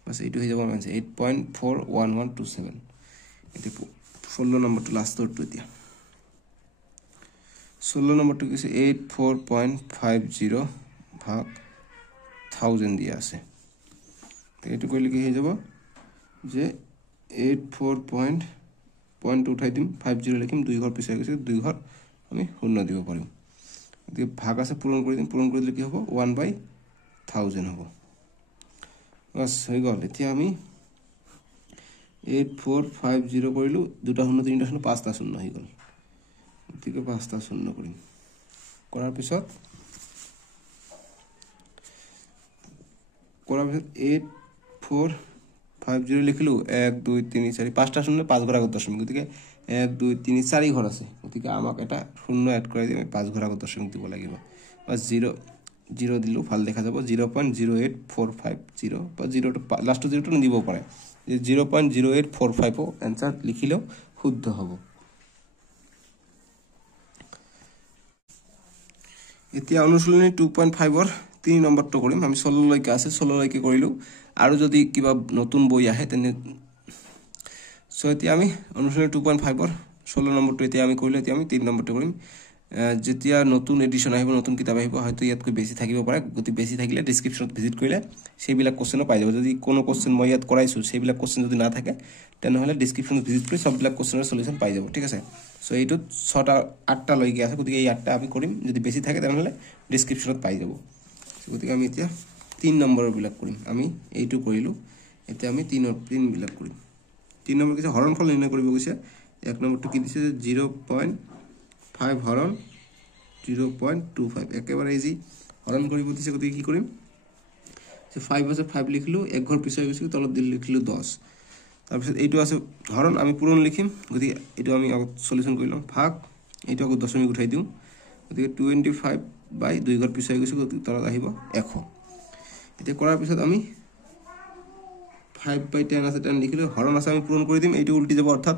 বাস এইটো হৈ যাব মানে 8.41127 এটি 16 নম্বৰটো লাষ্টৰটো এতিয়া 16 নম্বৰটো কি আছে 84.50 ভাগ 1000 দিয়া আছে তো এইটো কৰিলে কি হৈ যাব যে 84 পয়েন্ট উঠাই দিম 50 লিখিম দুই ঘৰ পিছাই গৈছে দুই ঘৰ আমি শূন্য দিব পাৰিম গতিকে ভাগ আছে পূৰণ কৰি দিম পূৰণ কৰি দিলে কি হ'ব 1/1000 হ'ব বাস হৈ গল এতিয়া আমি 8450 কৰিলো দুটা শূন্য তিনিটা শূন্য পাঁচটা শূন্য হৈ গল গতিকে পাঁচটা শূন্য কৰিম কৰাৰ পিছত 8450 লিখিলো 1 2 3 4 পাঁচটা শূন্য পাঁচ ঘৰ আগত দশমিক গতিকে 1 2 3 4 ঘৰ আছে গতিকে আমাক এটা শূন্য এড কৰাই দিম পাঁচ ঘৰ আগত দশমিক দিব লাগিব বাস 0 দিলো ভাল দেখা যাব 0.08450 বা 0 টো লাস্ট 0 টো নিদিব পাৰে যে 0.0845 आंसर লিখিলো শুদ্ধ হ'ব এতিয়া অনুশীলনী 2.5 ৰ 3 নম্বৰটো কৰিম আমি 16 লৈকে আছে 16 লৈকে কৰিলো আৰু যদি কিবা নতুন বই আহে তেনে সো এতিয়া আমি অনুশীলনী 2.5 ৰ 16 নম্বৰটো এতিয়া আমি কৰিলে এতিয়া আমি 3 নম্বৰটো কৰিম যেতিয়া নতুন এডিশ্যন আহিব নতুন কিতাপ আহিব হয়তো ইয়াতকৈ বেছি থাকিব পাৰে গতি বেছি থাকিলে ডেছক্ৰিপশ্যনত ভিজিট কৰিলে সেইবিলাক কোৱেশ্যনো পাই যাব যদি কোনো কোৱেশ্যন মই ইয়াত কৰাইছোঁ সেইবিলাক কোৱেশ্যন যদি নাথাকে তেনেহ'লে ডেছক্ৰিপশ্যনত ভিজিট কৰি সববিলাক কোৱেশ্যনৰ সলিউশ্যন পাই যাব ঠিক আছে সো এইটোত 6টা 8টা লৈকে আছে গতিকে এই 8টা আমি কৰিম যদি বেছি থাকে তেনেহ'লে ডেছক্ৰিপশ্যনত পাই যাব গতিকে আমি এতিয়া 3 নম্বৰৰ বিলাক কৰিম আমি এইটো কৰিলোঁ এতিয়া আমি 3 বিলাক কৰিম 3 নম্বৰ কিছু হৰণফল নিৰ্ণয় কৰিব গৈছে 1 নম্বৰটো কি দিছে 0.5 হৰণ 0.25 একেবাৰে ইজি হৰণ কৰিব দিছে গতিকে কি কৰিম যে 5 আছে 5 লিখিলোঁ এক ঘৰ পিছাই গৈছে তলত দিল লিখিলোঁ 10 তাৰপিছত এইটো আছে হৰণ আমি পূৰণ লিখিম গতিকে এইটো আমি সলিউশ্যন কৰি লওঁ ভাগ এইটো আকৌ দশমিক উঠাই দিওঁ গতিকে 25 বাই 2 ঘৰ পিছাই গৈছে গতিকে তলত আহিব 100 এতিয়া কৰাৰ পিছত আমি 5 বাই 10 আছে 10 লিখিলোঁ হৰণ আছে আমি পূৰণ কৰি দিম এইটো উল্টি যাব অৰ্থাৎ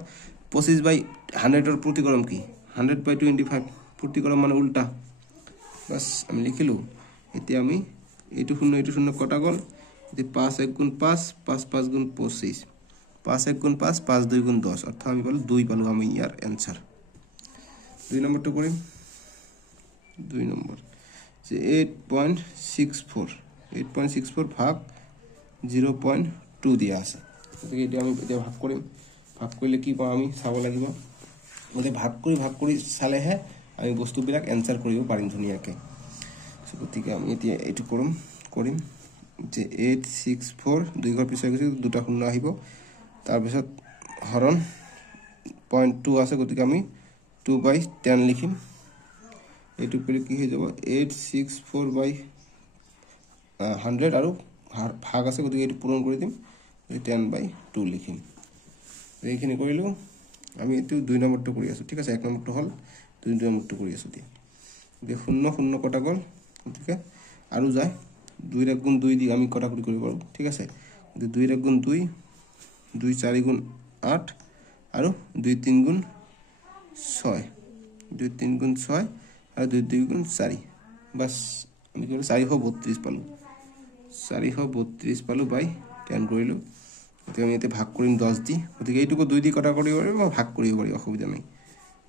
25 বাই 100 ৰ প্ৰতিকৰম কি 100 বাই 25 প্ৰতিকৰম মানে উল্টা বাস আমি লিখিলোঁ এতিয়া আমি এইটো শূন্য কটা গ'ল এতিয়া 5 1 গুণ 5 5 5 গুণ 25 5 1 গুণ 5 5 2 গুণ 10 অর্থাৎ আমি পালো 2 পালো আমি ইয়ার অ্যানসার 2 নম্বরটা করি 2 নম্বর যে 8.64 ভাগ 0.2 দিয়া আছে গতিকে এটা আমি এটা ভাগ কৰিম ভাগ কৰিলে কি পাম আমি চাব লাগিব গতিকে ভাগ কৰি চালেহে আমি বস্তুবিলাক অ্যানসাৰ কৰিব পাৰিম ধুনীয়াকৈ গতিকে আমি এতিয়া এইটো কৰিম যে 864 2 ঘৰ পিছাই গৈছে দুটা শূন্য আহিব তাৰপিছত হৰণ 0.2 আছে গতিকে আমি 2 বাই 10 লিখিম এইটো কৰি কি হৈ যাব 864 বাই 100 আৰু ভাগ আছে গতিকে এইটো পূৰণ কৰি দিম 10 বাই 2 লিখিম এইখিনি কৰিলো আমি এইটো 2 নম্বৰটো কৰি আছো ঠিক আছে 1 নম্বৰটো হল 2 নম্বৰটো কৰি আছো এতিয়া শূন্য শূন্য কটা গ'ল গতিকে আৰু যায় 2 ৰ গুণ 2 দি আমি কটাকটি কৰিব পাৰো ঠিক আছে 2 ৰ গুণ 2 2 4 গুণ 8 আৰু 2 3 গুণ 6 2 3 গুণ 6 আৰু 2 2 গুণ 4 বাস আমি কি 432 পালো 432 পালো বাই 10 কৰিলো এতিয়া আমি এতে ভাগ কৰিম 10 দি গতিকে এইটোকো 2 দি কটা কৰিব পাৰি বা ভাগ কৰিব পাৰি অসুবিধা নাই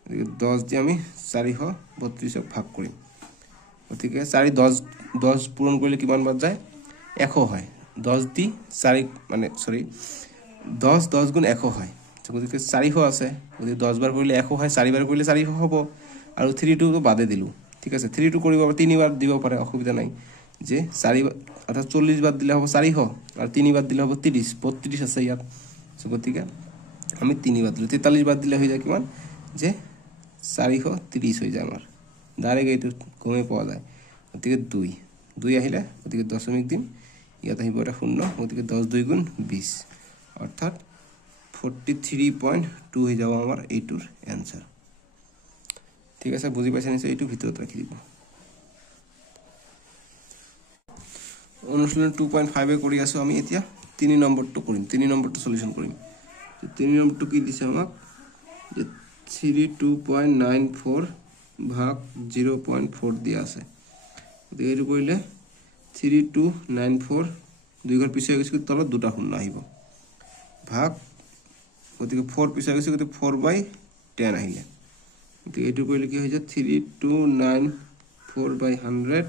গতিকে 10 দি আমি 432 ক ভাগ কৰিম গতিকে 4 10 পূৰণ কৰিলে কিমান বাদ যায় 100 হয় 10 দি 4 মানে সৰি 10 গুণ 100 হয় গতিকে 400 আছে গতিকে 10 বাৰ কৰিলে 100 হয় 4 বাৰ কৰিলে 400 হ'ব আৰু 3 টো বাদে দিলো ঠিক আছে 3 টো কৰিব 3 বাৰ দিব পাৰে অসুবিধা নাই যে 4 অৰ্থাৎ 40 বাৰ দিলে হ'ব 400 আৰু 3 বাৰ দিলে হ'ব 30 32 আছে ইয়াত গতিকে আমি 3 বাৰ দিলো 43 বাৰ দিলে হৈ যায় কিমান যে 430 হৈ যায় আমাৰ ডাইৰেক্ট এইটো কমে পোৱা যায় গতিকে 2 আহিলে গতিকে দশমিক দিম ইয়াত আহিব এটা শূন্য গতিকে 10 2 গুণ 20 অৰ্থাৎ 43.2 হৈ যাব আমাৰ এইটোৰ অ্যানসাৰ ঠিক আছে বুজি পাইছে নিশ্চয় এইটো ভিতৰত ৰাখি দিব অনুশীলন 2.5 এ কৰি আছো আমি এতিয়া 3 নম্বৰটো কৰিম 3 নম্বৰটো সলিউশন কৰিম 3 নম্বৰটো কি দিছে আমাক যে 32.94 ভাগ 0.4 দিয়া আছে গতিকে এইটো কৰিলে 3294 দুই ঘৰ পিছাই গৈছে তলত দুটা শূন্য আহিব ভাগ গতিকে 4 পিছাই গৈছে গতিকে 4 বাই 10 আহিলে গতিকে এইটো কৰিলে কি হৈ যায় 3294 বাই 100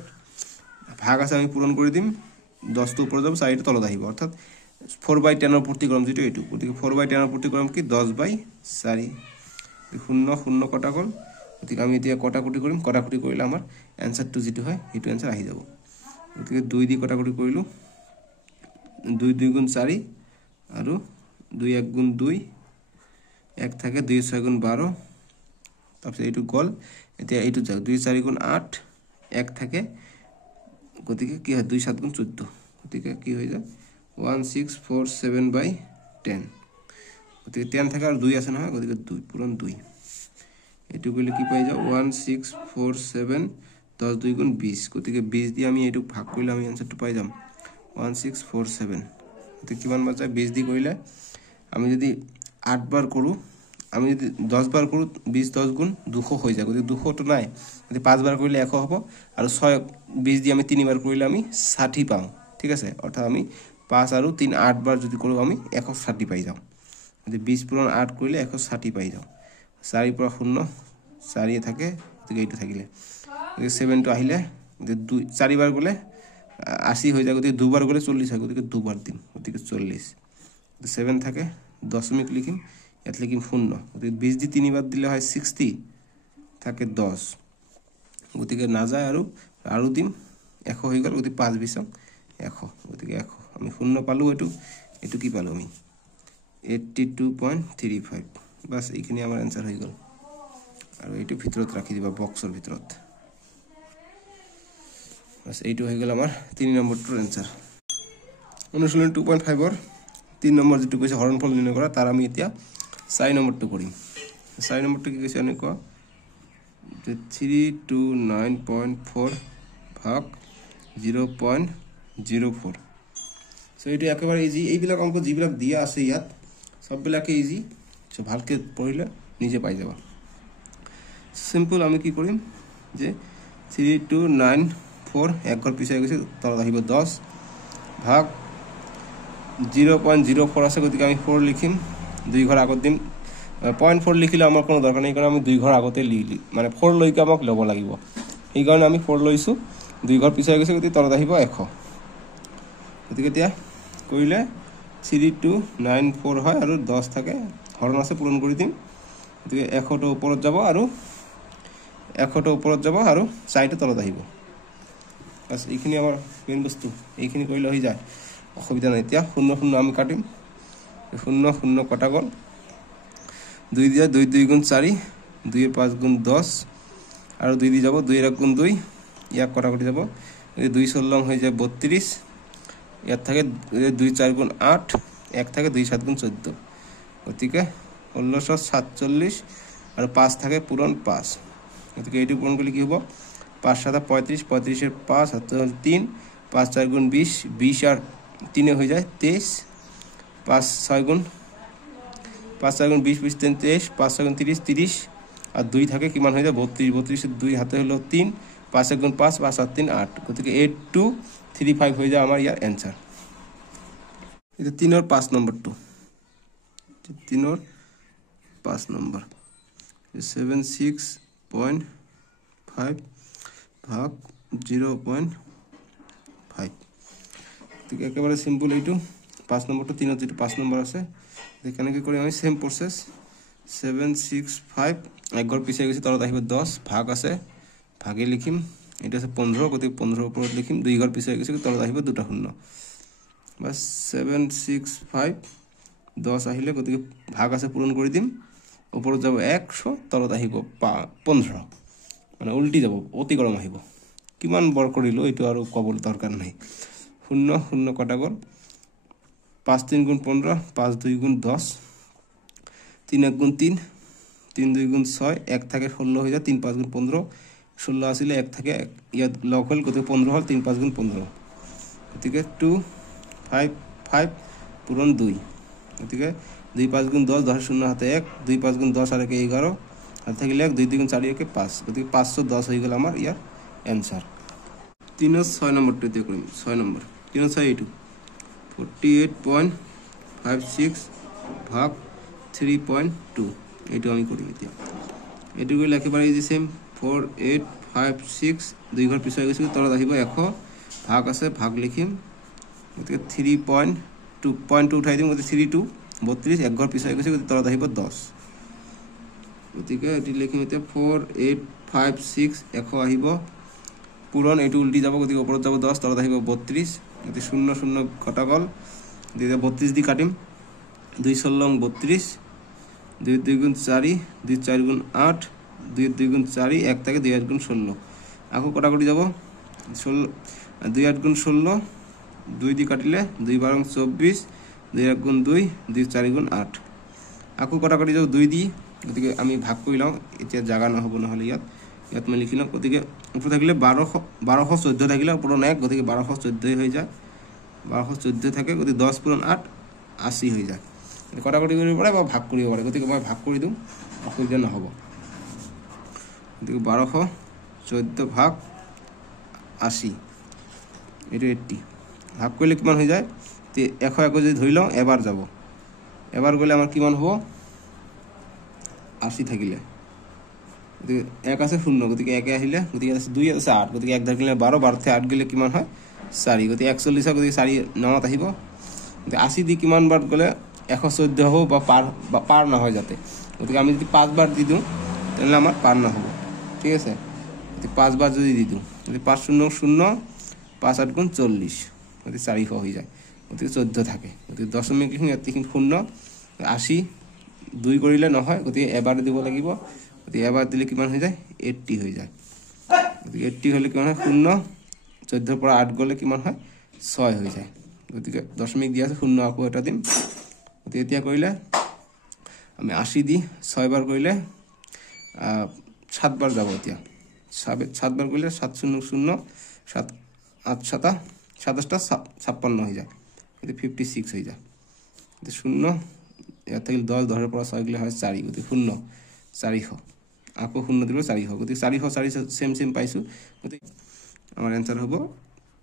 ভাগ আছে আমি পূৰণ কৰি দিম 10 টো ওপৰ যাব 4 টো তলত আহিব অৰ্থাৎ 4 বাই 10 ৰ প্ৰতিক্ৰম যেটো এইটো গতিকে 4 বাই 10 ৰ প্ৰতিক্ৰম কি 10 বাই 4 শূন্য শূন্য কটা গ'ল গতিকে আমি এতিয়া কটাকটি কৰিম কটাকটি কৰিলে আমাৰ অ্যানসাৰটো যেটো হয় হেতু অ্যানসাৰ আহি যাব গতিকে 2 দি কটাকটি কৰিলো 2 2 গুণ 4 আৰু 2 1 গুণ 2 1 থাকে 2 6 গুণ 12 তাৰপিছত এইটো গল এতিয়া এইটো যাও 2 4 গুণ 8 1 থাকে গতিকে কি হয় 2 7 গুণ 14 গতিকে কি হৈ যায় 1647 বাই 10 গতিকে 10 থাকে আৰু 2 আছে নহয় গতিকে 2 পূৰণ 2 এইটো কৰিলে কি পাই যাও 1647 10 2 গুণ 20 গতিকে 20 দি আমি এইটো ভাগ কৰিলে আমি আনসাৰটো পাই যাম 1647 গতিকে কিমান বাৰ যায় 20 দি কৰিলে আমি যদি 8 বাৰ কৰো আমি যদি 10 বাৰ কৰো 20 10 গুণ 200 হৈ যায় গতিকে 200 তো নাই যদি 5 বাৰ কৰিলে 100 হ'ব আৰু 6 20 দি আমি 3 বাৰ কৰিলে আমি 60 পাম ঠিক আছে অৰ্থাৎ আমি 5 আৰু 3 8 বাৰ যদি কৰো আমি 160 পাই যাম যদি 20 পূৰণ 8 কৰিলে 160 পাই যাম 4 পৰা 0 4 থাকে গতিকে এইটো থাকিলে 7 টো আহিলে 4 বাৰ গ'লে 80 হৈ যায় গতিকে 2 বাৰ গ'লে 40 হয় গতিকে 2 বাৰ দিম গতিকে 40 7 থাকে দশমিক লিখিম ইয়াত লিখিম 0 গতিকে 20 দি 3 বাৰ দিলে হয় 60 থাকে 10 গতিকে না যায় আৰু দিম 100 হৈ গ'ল গতিকে 5 20 100 গতিকে 100 আমি 0 পালো এটো কি পালো আমি 82.35 বাস এইখিনি আমাৰ आंसर হৈ গ'ল আৰু এইটো ভিতৰত ৰাখি দিবা বক্সৰ ভিতৰত বাস এইটো হৈ গ'ল আমাৰ 3 নম্বৰটোৰ आंसर অনুশীলন 2.5 ৰ 3 নম্বৰ যেটো কৈছে হৰণফল নিৰ্ণয় কৰা তাৰ আমি এতিয়া 4 নম্বৰটো কৰিম 4 নম্বৰটো কি কৈছে আমি কোৱা যে 329.4 ভাগ 0.04 সো এটো একেবাৰে ইজি এইবিলাক অংক যিবিলাক দিয়া আছে ইয়াত সববিলাকে ইজি সো ভালকে পঢ়িলে নিজে পাই যাবা সিম্পল আমি কি কৰিম যে 3294 এক ঘৰ পিছাই গৈছে তলত আহিব 10 ভাগ 0.04 আছে গতিকে আমি 4 লিখিম দুই ঘৰ আগত দিম 0.4 লিখিলে আমাৰ কোনো দৰকাৰ নাই কাৰণ আমি দুই ঘৰ আগতে লিখলি মানে 4 লৈকে আমাক ল'ব লাগিব এই কাৰণে আমি 4 লৈছো দুই ঘৰ পিছাই গৈছে গতিকে তলত আহিব 100 গতিকে এতিয়া কইলে 3294 হয় আৰু 10 থাকে হৰণ আছে পূৰণ কৰি দিম গতিকে 100 টো ওপৰত যাব আৰু 4 টো তলত আহিব বাস এইখিনি আমাৰ মেইন বস্তু এইখিনি কইলে হৈ যায় অসুবিধা নাই এতিয়া 0 আমি কাটিম 0 কটা গল 2 দিয়া 2 2 গুণ 4 2 5 গুণ 10 আৰু 2 দি যাব 2 1 গুণ 2 ইয়াক কটা কটি যাব 2 16 হৈ যায় 32 ইয়াত থাকে 2 4 গুণ 8 এক থাকে 2 7 গুণ 14 গতিকে 1647 আৰু 5 থাকে পূৰণ 5 গতিকে এইটো পূৰণ কৰিলে কি হ'ব 5 7 35 35 এর 5 হাতে 3 5 4 গুণ 20 20 আর 3 হয়ে যায় 23 5 6 গুণ 5 6 গুণ 20 20 3 23 5 6 গুণ 30 30 আর 2 থাকে কিমান হয়ে যায় 32 32 এর 2 হাতে হলো 3 5 গুণ 5 5 7 3 8 গতিকে 8235 হয়ে যায় আমার ইয়ার आंसर এটা 3 और 5 नंबर 2 3 और 5 नंबर 76.5 ভাগ 0.5 ঠিক একেবারে সিম্পল এইটো 5 নম্বরটো 3 যেটো 5 নম্বর আছে এখানে কি করি আমি সেম প্রসেস 765 এক ঘর পিছে গেছে তলত আহিব 10 ভাগ আছে ভাগে লিখিম এটা আছে 15 গতি 15 উপর লিখিম দুই ঘর পিছে গেছে তলত আহিব দুটা শূন্য বাস 765 10 আহিলে গতি ভাগ আছে পূরণ কৰি দিম উপর যাব 100 তলত আহিব 15 মানে উল্টি যাব অতি গরম আহিব কিমান বৰ কৰিলো এটো আৰু কবল দৰকাৰ নাই 0 0 কটা গল 5 3 গুণ 15 5 2 গুণ 10 3 1 গুণ 3 3 2 গুণ 6 1 থাকে 16 হয়ে যায় 3 5 গুণ 15 16 আসলে 1 থাকে ইয়াত লগ হল কত 15 হল 3 5 গুণ 15 গতিকে 2 5 5 পূরণ 2 গতিকে 2 5 গুণ 10 10 শূন্য হাতে 1 2 5 গুণ 10 আর 11 আর থাকিলে 1 2 2 গুণ 4 একে 5 গতিকে 510 হয়ে গেল আমার ইয়ার आंसर 3 और 6 नंबर তে করিম 6 नंबर 3 6 এইটো 48.56 ভাগ 3.2 এইটো আমি করি এতিয়া এইটো কইলে একেবারে ইজি সেম 4856 দুই ঘর পিছাই গেছে তলত আহিব 100 ভাগ আছে ভাগ লিখিম গতিকে 3.2 উঠাই দিম গতিকে 32 32 এক ঘর পিছাই গেছে গতিকে তলত আহিব 10 গতিকে এটি লিখিম এতিয়া 4856 100 আহিব পূরণ এটু উল্টি যাব গতিকে উপর যাব 10 তলত আহিব 32 গতি 0 0 কটা গল দিয়ে 32 দি কাটিম 2 16 32 2 2 গুণ 4 2 4 গুণ 8 2 2 গুণ 4 1 থাকে 2 8 গুণ 16 আকো কটা কটি যাব 16 2 8 গুণ 16 2 দি কাটিলে 2 12 24 2 1 গুণ 2 2 4 গুণ 8 আকো কটা কটি যাব 2 দি গতিকে আমি ভাগ কৰি লওঁ এতিয়া জাগা নহব নহলে ইয়াত মই লিখিলো গতিকে উপর থাকিলে 1214 থাকিলে পূরণ 1 গতিকে 1214 হয়ে যায় 1214 থাকে গতিকে 10 পূরণ 8 80 হয়ে যায় কটা কটি কৰিব পাৰে বা ভাগ কৰিব পাৰে গতিকে মই ভাগ কৰি দিম অসুবিধা নহব গতিকে 1214 ভাগ 80 এটো 80 ভাগ কৰিলে কিমান হৈ যায় 100 যদি ধৰি লওঁ এবাৰ যাব এবাৰ গলে আমাৰ কিমান হ'ব 80 থাকিলে গতিকে 1 আছে 0 গতিকে 1 আহিলে গতিকে 2 আছে 8 গতিকে 1 ধৰিলে 12 12 থেকে 8 গ'লে কিমান হয় 4 গতিকে 41 হয় গতিকে 4 9ত আহিব গতিকে 80 দি কিমান বাৰ গ'লে 114 হ'ব বা পাৰ নহয় যাতে গতিকে আমি যদি 5 বাৰ দি দিওঁ তেনে আমাৰ পাৰ নহ'ব ঠিক আছে গতিকে 5 বাৰ যদি দি দিওঁ গতিকে 5 0 0 5 8 গুণ 40 গতিকে 400 হৈ যায় গতিকে 14 থাকে গতিকে দশমিক লিখিম ইয়াত লিখিম 0 80 2 কৰিলে নহয় গতিকে এবাৰ দিব লাগিব গতিকে এবাৰ দিলে কিমান হৈ যায় 80 হৈ যায় গতিকে 80 হ'লে কিমান হয় 0 14 পৰা 8 গ'লে কিমান হয় 6 হৈ যায় গতিকে দশমিক দিয়া আছে 0 আকৌ এটা দিম গতিকে এতিয়া কৰিলে আমি 80 দি 6 বাৰ কৰিলে 7 বাৰ যাব এতিয়া 7 বাৰ কৰিলে 7 0 0 7 8 7 57 হৈ যায় গতিকে 56 হৈ যায় গতিকে 0 ইয়াত থাকিল 10 10 পৰা 6 গ'লে হয় 4 গতিকে 0 400 আকৌ 0 দিব 400 গতিকে 400 সেম পাইছোঁ গতিকে আমাৰ এনসাৰ হ'ব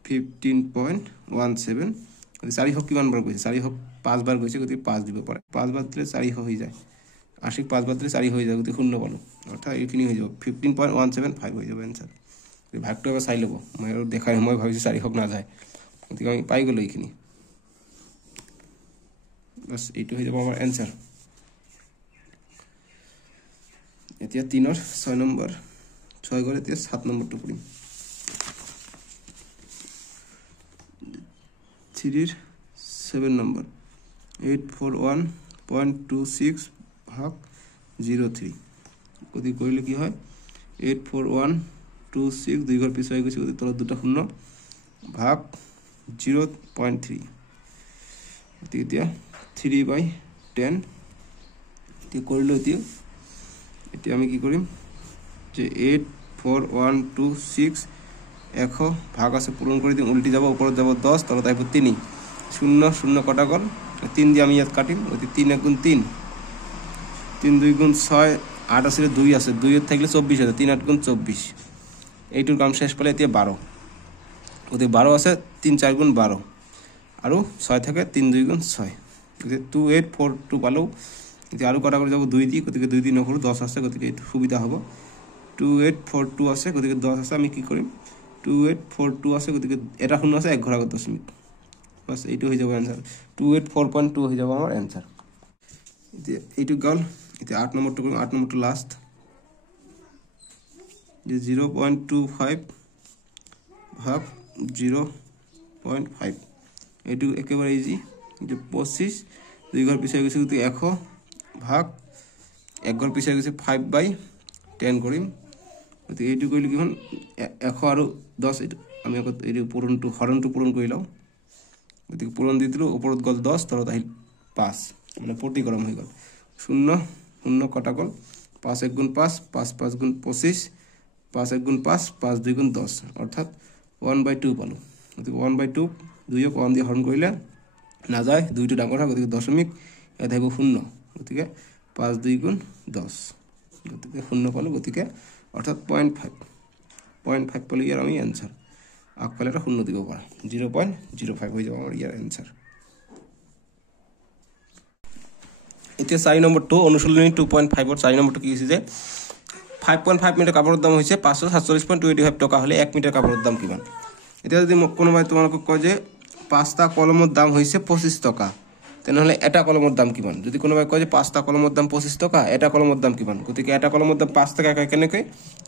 15.17 গতিকে 400 কিমান বাৰ গৈছে 400 5 বাৰ গৈছে গতিকে 5 দিব পাৰে 5 বাৰ দিলে 400 হৈ যায় 80 5 বাৰ দিলে 400 হৈ যায় গতিকে 0 পালোঁ অৰ্থাৎ এইখিনি হৈ যাব 15.175 হৈ যাব এনসাৰ ভাগটো এবাৰ চাই ল'ব মই আৰু দেখাই মই ভাবিছোঁ 400 নাযায় গতিকে আমি পাই গ'লোঁ এইখিনি বস এইটো হৈ যাব আমাৰ এনসাৰ এতিয়া 3 6 নম্বৰ 6 গ'লে এতিয়া 7 নম্বৰটো কৰিম 3 7 নম্বৰ 841.26 ভাগ 03 গতিকে কৰিলে কি হয় 84126 দুই ঘৰ পিছুৱাই গৈছে গতিকে তলত দুটা শূন্য ভাগ 0.3 গতিকে এতিয়া 3/10 এতিয়া কৰিলোঁ এতিয়া আমি কি কৰিম যে 84126 100 ভাগ আছে পূৰণ কৰি দিম উল্টি যাব ওপৰত যাব 10 তলত আহিব 3 0 0 কটা গ'ল 3 দিয়ে আমি ইয়াত কাটিম গতিকে 3 1 গুণ 3 3 2 গুণ 6 8 আছে 2 আছে 2 থাকিলে 24 আছে 3 8 গুণ 24 এইটোৰ কাম শেষ পালে এতিয়া 12 গতিকে 12 আছে 3 4 গুণ 12 আৰু 6 থাকে 3 2 গুণ 6 গতিকে 2842 পালোঁ এতিয়া আৰু কটা কৰি যাব 2 দি গতিকে 2 দি নকৰোঁ 10 আছে গতিকে এইটো সুবিধা হ'ব 2842 আছে গতিকে 10 আছে আমি কি কৰিম 2842 আছে গতিকে এটা শূন্য আছে এক ঘৰ আগত দশমিক বাস এইটো হৈ যাব এনসাৰ 284.2 হৈ যাব আমাৰ এনসাৰ এতিয়া এইটো গ'ল এতিয়া 8 নম্বৰটো কৰিম 8 নম্বৰটো লাষ্ট যে 0.25 ভাগ 0.5 এইটো একেবাৰে ইজি যে 25 দুই ঘৰ পিছাই গৈছে গতিকে 100 ভাগ এক ঘৰ পিছাই গৈছে 5/10 কৰিম গতিকে এইটো কৰিলে কিমান 100 আৰু 10 এইটো আমি আকৌ এইটো হৰণটো পূৰণ কৰি লওঁ গতিকে পূৰণ দি দিলোঁ ওপৰত গ'ল 10 তলত আহিল 5 মানে প্ৰতিক্ৰম হৈ গ'ল 0 0 কটা গ'ল 5 1 গুণ 5 5 5 গুণ 25 5 1 গুণ 5 5 2 গুণ 10 অৰ্থাৎ 1/2 পালোঁ গতিকে 1/2 2ক 1 দিয়ে হৰণ কৰিলে নাযায় 2টো ডাঙৰ হয় গতিকে দশমিক ইয়াত আহিব 0 গতিকে 5 2 গুণ 10 গতিকে 0 পালোঁ গতিকে অৰ্থাৎ 0.5 পালোঁ ইয়াৰ আমি এনসাৰ আগফালে এটা 0 দিব পাৰা 0.05 হৈ যাব আমাৰ ইয়াৰ এনসাৰ এতিয়া 4 নম্বৰটো অনুশীলনী 2.5 4 নম্বৰটো কি হৈছে যে 5.5 মিটাৰ কাপোৰৰ দাম হৈছে 547.25 টকা হ'লে 1 মিটাৰ কাপোৰৰ দাম কিমান এতিয়া যদি কোনোবাই তোমালোকক কয় যে 5টা কলমৰ দাম হৈছে 25 টকা তেনেহ'লে এটা কলমৰ দাম কিমান যদি কোনোবাই কয় যে 5টা কলমৰ দাম 25 টকা এটা কলমৰ দাম কিমান গতিকে এটা কলমৰ দাম 5 টকা কেনেকৈ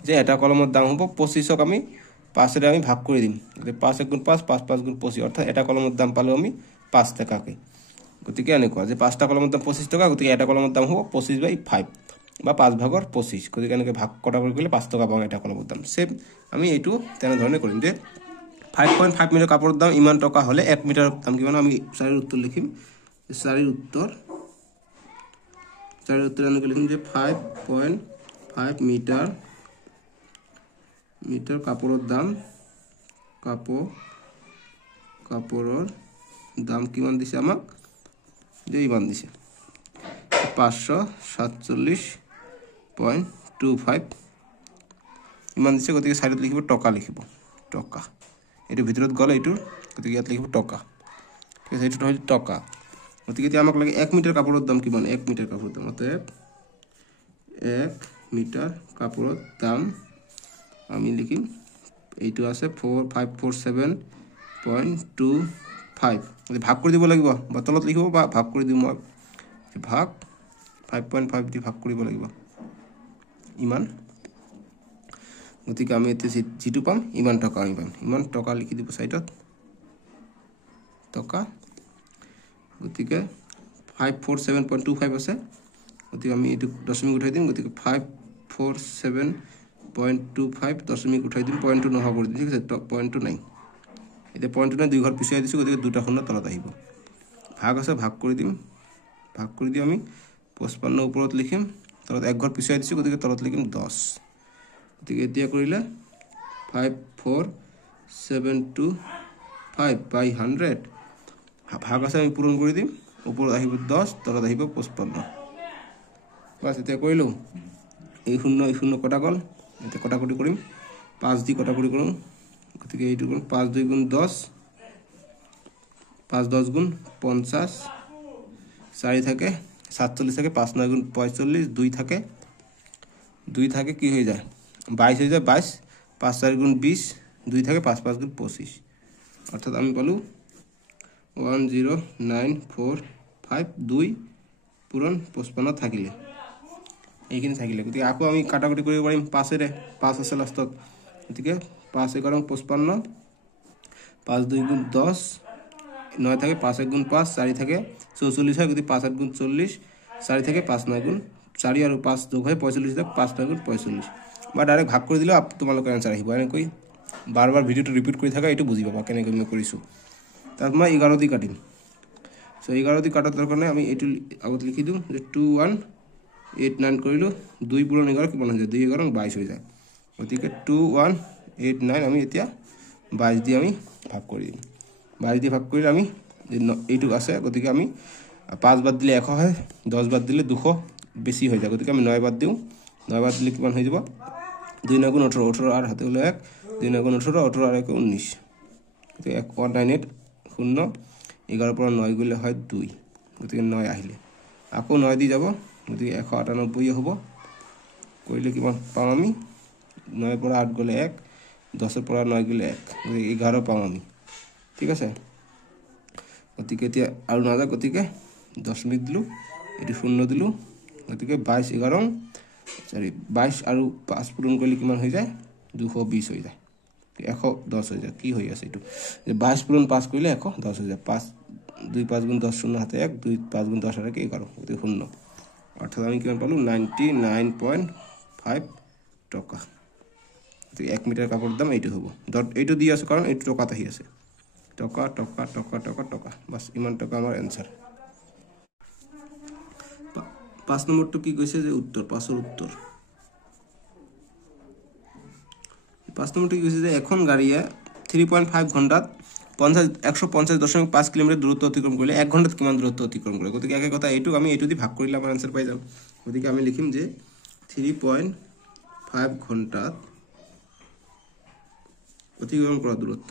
যে এটা কলমৰ দাম হ'ব 25ক আমি 5 ৰে আমি ভাগ কৰি দিম গতিকে 5 1 গুণ 5 5 5 গুণ 25 অৰ্থাৎ এটা কলমৰ দাম পালোঁ আমি 5 টাকাকৈ গতিকে এনেকুৱা যে 5টা কলমৰ দাম 25 টকা গতিকে এটা কলমৰ দাম হ'ব 25/5 বা 5 ভাগৰ 25 গতিকে এনেকৈ ভাগ কটা কৰি গ'লে 5 টকা পাওঁ এটা কলমৰ দাম সেম আমি এইটো তেনেধৰণে কৰিম যে 5.5 মিটাৰ কাপোৰৰ দাম ইমান টকা হ'লে 1 মিটাৰৰ দাম কিমান আমি 4ৰ উত্তৰ লিখিম 4ৰ উত্তৰ এনেকৈ লিখিম যে 5.5 মিটাৰ কাপোৰৰ দাম কাপোৰৰ দাম কিমান দিছে আমাক যে ইমান দিছে 547.25 ইমান দিছে গতিকে সাইডত লিখিব টকা লিখিব টকা এইটো ভিতৰত গ'ল এইটো গতিকে ইয়াত লিখিব টকা ঠিক আছে এইটো হ'ল টকা গতিকে এতিয়া আমাক লাগে 1 মিটাৰ কাপোৰৰ দাম কিমান 1 মিটাৰ কাপোৰৰ দাম অতএব 1 মিটাৰ কাপোৰৰ দাম আমি লিখিম এইটো আছে 4547.25 ভাগ কৰি দিব লাগিব বা তলত লিখিব বা ভাগ কৰি দিম মই ভাগ 5.5 দি ভাগ কৰিব লাগিব ইমান গতিকে আমি এতিয়া যেটো পাম ইমান টকা আমি পাম ইমান টকা লিখি দিব সাইডত টকা গতিকে 547.25 আছে গতিকে আমি এটো দশমিক উঠাই দিম গতিকে 547.25 দশমিক উঠাই দিম পয়েন্টটো নহ কৰি দিম ঠিক আছে পয়েন্টটো নাই এটা পয়েন্টটো নাই দুই ঘৰ পিছাই দিছো গতিকে দুটা শূন্য তলত আহিব ভাগ আছে ভাগ কৰি দিম আমি 55 ওপৰত লিখিম তলত এক ঘৰ পিছাই দিছো গতিকে তলত লিখিম 10 গতিকে এতিয়া কৰিলে 54725 বাই 100 ভাগ আছে আমি পূৰণ কৰি দিম ওপৰত আহিব 10 তলত আহিব 55 বাস এতিয়া কৰিলো এই শূন্য কটা গল এটা কটাকটি কৰিম 5 দি কটাকটি কৰিম গতিকে এইটো গুণ 5 2 গুণ 10 5 10 গুণ 50 4 থাকে 47 থাকে 5 9 গুণ 45 2 থাকে কি হয়ে যায় 22 হয়ে যায় 22 5 4 গুণ 20 2 থাকে 5 5 গুণ 25 অর্থাৎ আমি পালু 10945 পূরণ 55 থাকিলে এইখিনি থাকিলে গতিকে আকৌ আমি কাটাকুটি কৰিব পাৰিম 5 এৰে 5 আছে লাষ্টত গতিকে 5 11 55 5 2 গুণ 10 9 থাকে 5 1 গুণ 5 4 থাকে 44 হয় গতিকে 5 8 গুণ 40 4 থাকে 5 9 গুণ 4 আৰু 5 যোগ হয় 45 থাকে 5 9 গুণ 45 বা ডাইরেক্ট ভাগ কৰি দিলে তোমালোকৰ आंसर আহিব এনে কৈ বাৰ ভিডিওটো ৰিপিট কৰি থাকা এটো বুজি পাবা কেনে মই কৰিছো তাত মই 11 দি কাটিম সো 11 দি কাটাৰ কাৰণে আমি এটো আগত লিখি দিম যে 2189 কৰিলো 2 পূৰণ 11 কিমান হৈ যায় 2 11 22 হৈ যায় গতিকে 2189 আমি এতিয়া 22 দি আমি ভাগ কৰি দিম 22 দি ভাগ কৰিলে আমি এইটো আছে গতিকে আমি 5 বাদ দিলে 100 হয় 10 বাদ দিলে 200 বেছি হৈ যায় গতিকে আমি 9 বাদ দিও 9 বাদ দিলে কিমান হৈ যাব 2 9 গুণ 18 18 আর হাতে হলো 1 2 9 গুণ 18 18 আর 1 19 গতিকে 198 0 11 পৰা 9 গলে হয় 2 গতিকে 9 আহিলে আকৌ 9 দি যাব গতিকে 198 হ'ব কইলে কিমান পাম আমি 9 পৰা 8 গলে 1 10 পৰা 9 গলে 1 গতিকে 11 পাম আমি ঠিক আছে গতিকে এতিয়া আৰু না যা গতিকে দশমিক দিলু এটি শূন্য দিলু গতিকে 22 11 সরি 22 আৰু 5 পূরণ করলে কিমান হৈ যায় 220 হৈ যায় 110 হৈ যায় কি হৈ আছে এটো যে 22 পূরণ 5 করলে 110 হৈ যায় 5 2 5 গুণ 10 শূন্য হাতে 1 2 5 গুণ 10 আর 1 11 গতিকে শূন্য অর্থাৎ আমি কিমান পালু 99.5 টাকা গতিকে 1 মিটার কাপড়ের দাম এইটো হ'ব ডট এইটো দি আছে কারণ এইটো টাকাত আহি আছে টাকা টাকা টাকা টাকা টাকা বাস ইমান টাকা আমার आंसर 5 নম্বরটো কি কইছে যে উত্তর 5 এর উত্তর 5 নম্বরটি কি কইছে যে এখন গাড়িয়ে 3.5 ঘন্টাত 150.5 কিলোমিটার দূরত্ব অতিক্রম করলে 1 ঘন্টাত কিমান দূরত্ব অতিক্রম করে গতিকে একে কথা এইটুক আমি এইটু দি ভাগ কৰিলে আমাৰ आंसर পাই যাম গতিকে আমি লিখিম যে 3.5 ঘন্টাত অতিক্রম করা দূরত্ব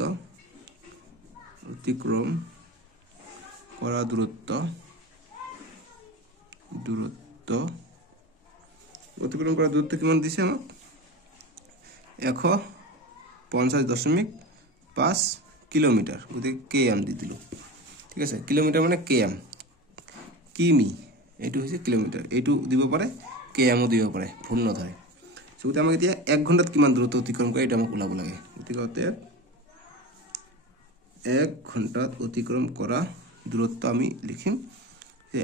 অতিক্রম করা দূরত্ব কিমান দিছে আমাক 150.5 কিলোমিটার গতিকে km দি দিলো ঠিক আছে কিলোমিটার মানে km কিমি এইটো হৈছে কিলোমিটার এইটো দিব পারে km ও দিব পারে ভুল ন ধরে সো আমাক এতিয়া 1 ঘন্টাত কিমান দূরত্ব অতিক্রম করে এটা আমাক ওলাব লাগে গতিকে 1 ঘন্টাত অতিক্রম করা দূরত্ব আমি লিখিম যে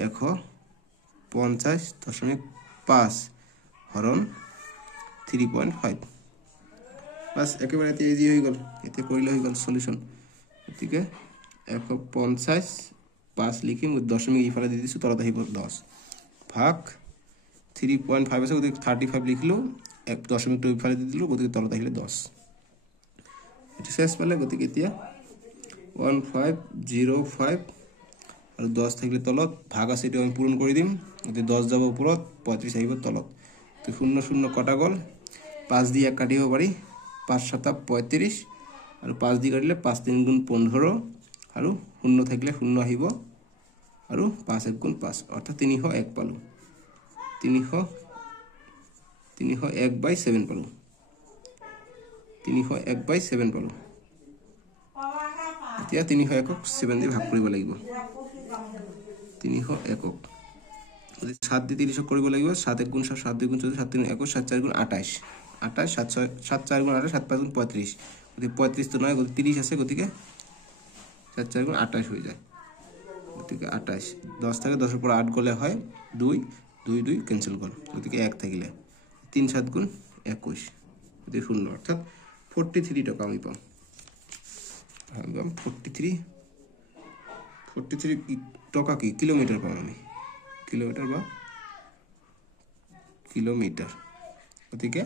150.5 হরণ 3.5 বাস একেবারে এতে ইজি হয়ে গেল এতে কইলে হয়ে গেল সলিউশন গতিকে 150.5 লিখিম দশমিক ইফালে দি দিছো তলত আহিব 10 ভাগ 3.5 আছে গতিকে 35 লিখলো এক দশমিক টু ইফালে দি দিলো গতিকে তলত আহিলে 10 এটা শেষ পালে গতিকে এতিয়া 1505 আৰু 10 থাকিলে তলত ভাগ আছে এটো আমি পূৰণ কৰি দিম গতি 10 যাব উপৰত 35 আহিব তলত তো 0 0 কটা গল 5 দি 1 কাটিব পাৰি 5 7 35 আৰু 5 দি কাটিলে 5 3 গুণ 15 আৰু 0 থাকিলে 0 আহিব আৰু 5 1 গুণ 5 অৰ্থাৎ 301 পালো 301 301/7 পালো 301/7 পালো এতিয়া 301ক 7 দি ভাগ কৰিব লাগিব 300 একক 7 দি 30 কৰিব লাগিব 7 1 গুণ 7 7 2 গুণ 4 7 3 21 7 4 গুণ 28 28 7 4 গুণ 28 7 5 গুণ 35 গতি 35 তো নয় গতি 30 আছে গতিকে 7 4 গুণ 28 হৈ যায় গতিকে 28 10 থেকে 10 এর পর 8 গলে হয় 2 2 2 ক্যান্সেল গল গতিকে 1 থাকিলে 3 7 গুণ 21 গতি 0 অর্থাৎ 43 টাকা আমি পাম 43 টাকা কি কিলোমিটার পাম আমি কিলোমিটার বা কিলোমিটার গতিকে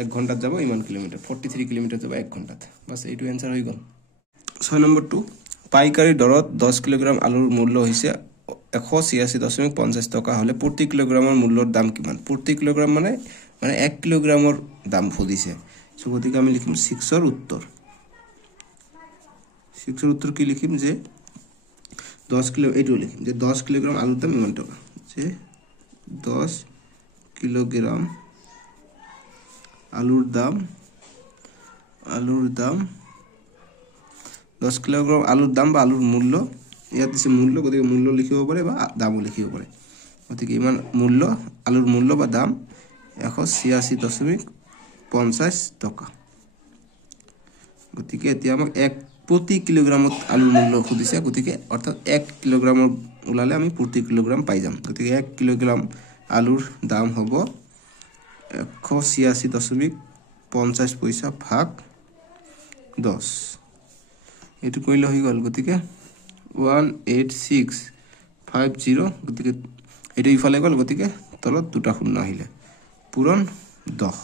1 ঘন্টা যাব ইমান কিলোমিটার 43 কিলোমিটার যাব 1 ঘন্টাত বাস এইটো आंसर হৈ গল 6 নম্বৰ টু পাইকাৰী দৰত 10 কিলোগ্ৰাম আলুৰ মূল্য হৈছে 186.50 টকা হলে প্ৰতি কিলোগ্ৰামৰ মূল্যৰ দাম কিমান প্ৰতি কিলোগ্ৰাম মানে 1 কিলোগ্ৰামৰ দাম খুদিছে সো গতিকে আমি লিখিম 6 ৰ উত্তৰ কি লিখিম যে 10 কিলো এইটো লিখিম যে 10 কিলোগ্রাম আলুর দাম ইমান টাকা যে 10 কিলোগ্রাম আলুর দাম 10 কিলোগ্রাম আলুর দাম বা আলুর মূল্য ইয়াত দিছে মূল্য গতিকে মূল্য লিখিব পারে বা দামও লিখিব পারে গতিকে ইমান মূল্য আলুর মূল্য বা দাম 186.50 টাকা গতিকে এতিয়া আমাক 1 প্রতি কিলোগ্রামত আলুর মূল্য খুদিছে গতিকে অর্থাৎ 1 কিলোগ্ৰামৰ উলালে আমি প্রতি কিলোগ্রাম পাই যাম গতিকে 1 কিলোগ্রাম আলুর দাম হ'ব 186.50 পয়সা ভাগ 10 এটু কইলে হৈ গল গতিকে 18650 গতিকে এটু ইফালে গল গতিকে তলত দুটা শূন্য আহিলে পূরণ 10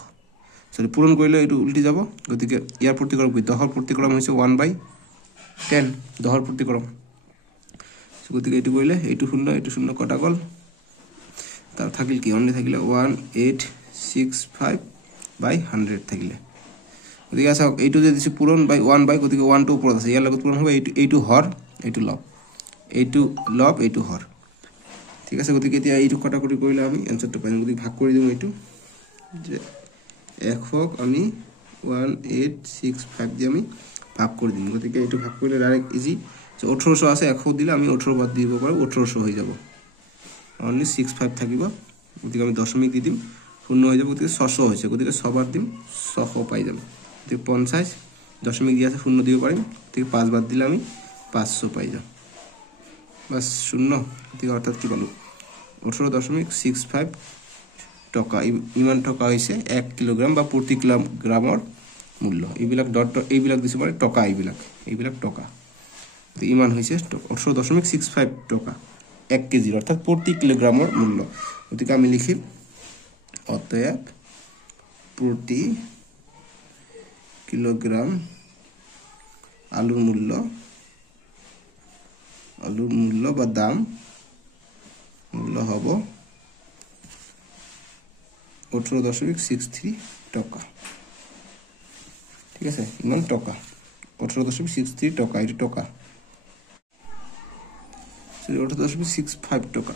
সরি পূরণ কইলে এটু উল্টি যাব গতিকে ইয়ার প্রতিক্রম কি 10 এর প্রতিক্রম হইছে 1/10 10 এর প্রতিক্রম গতিকে এটু কইলে এটু শূন্য কটা গল তার থাকিল কি অন্য থাকিলে 1865/100 থাকিলে গতিকে আসা এইটু যে দিছি পূরণ বাই 1 গতিকে 1 টু উপর আছে ইয়ার লগত পূরণ হবে এইটু হর এইটু লব এইটু হর ঠিক আছে গতিকে এতিয়া এইটু কটাকটি কইলে আমি आंसरটা পাইম গতিকে ভাগ কৰি দিম এইটু যে একক আমি 1865 দিয়ে আমি ভাগ কৰি দিম গতিকে এইটো ভাগ কৰিলে ডাইৰেক্ট ইজি যে 1800 আছে 100 দিলে আমি 18 বাদ দিব পাৰো 1800 হৈ যাব অনলি 65 থাকিব গতিকে আমি দশমিক দি দিম শূন্য হৈ যাব গতিকে 600 হৈছে গতিকে 6 বাদ দিম 600 পাই যাম গতিকে 50 দশমিক দি আছে শূন্য দিব পাৰিম গতিকে 5 বাদ দিলে আমি 500 পাই যাম বাস শূন্য গতিকে অর্থাৎ কি পালো 18.65 টাকা ইমান টাকা হইছে 1 কিলোগ্রাম বা প্রতি কিলোগ্ৰামৰ মূল্য এইবিলাক ডট এইবিলাক দিছে মানে টাকা এইবিলাক টাকা তো ইমান হইছে 18.65 টাকা 1 কেজি অর্থাৎ প্রতি কিলোগ্ৰামৰ মূল্য গতিকে আমি লিখিম অতএব প্রতি কিলোগ্রাম আলুর মূল্য বা দাম মূল্য হব 18.63 টাকা ঠিক আছে ইমান টাকা 18.63 টাকা এটা টাকা 18.65 টাকা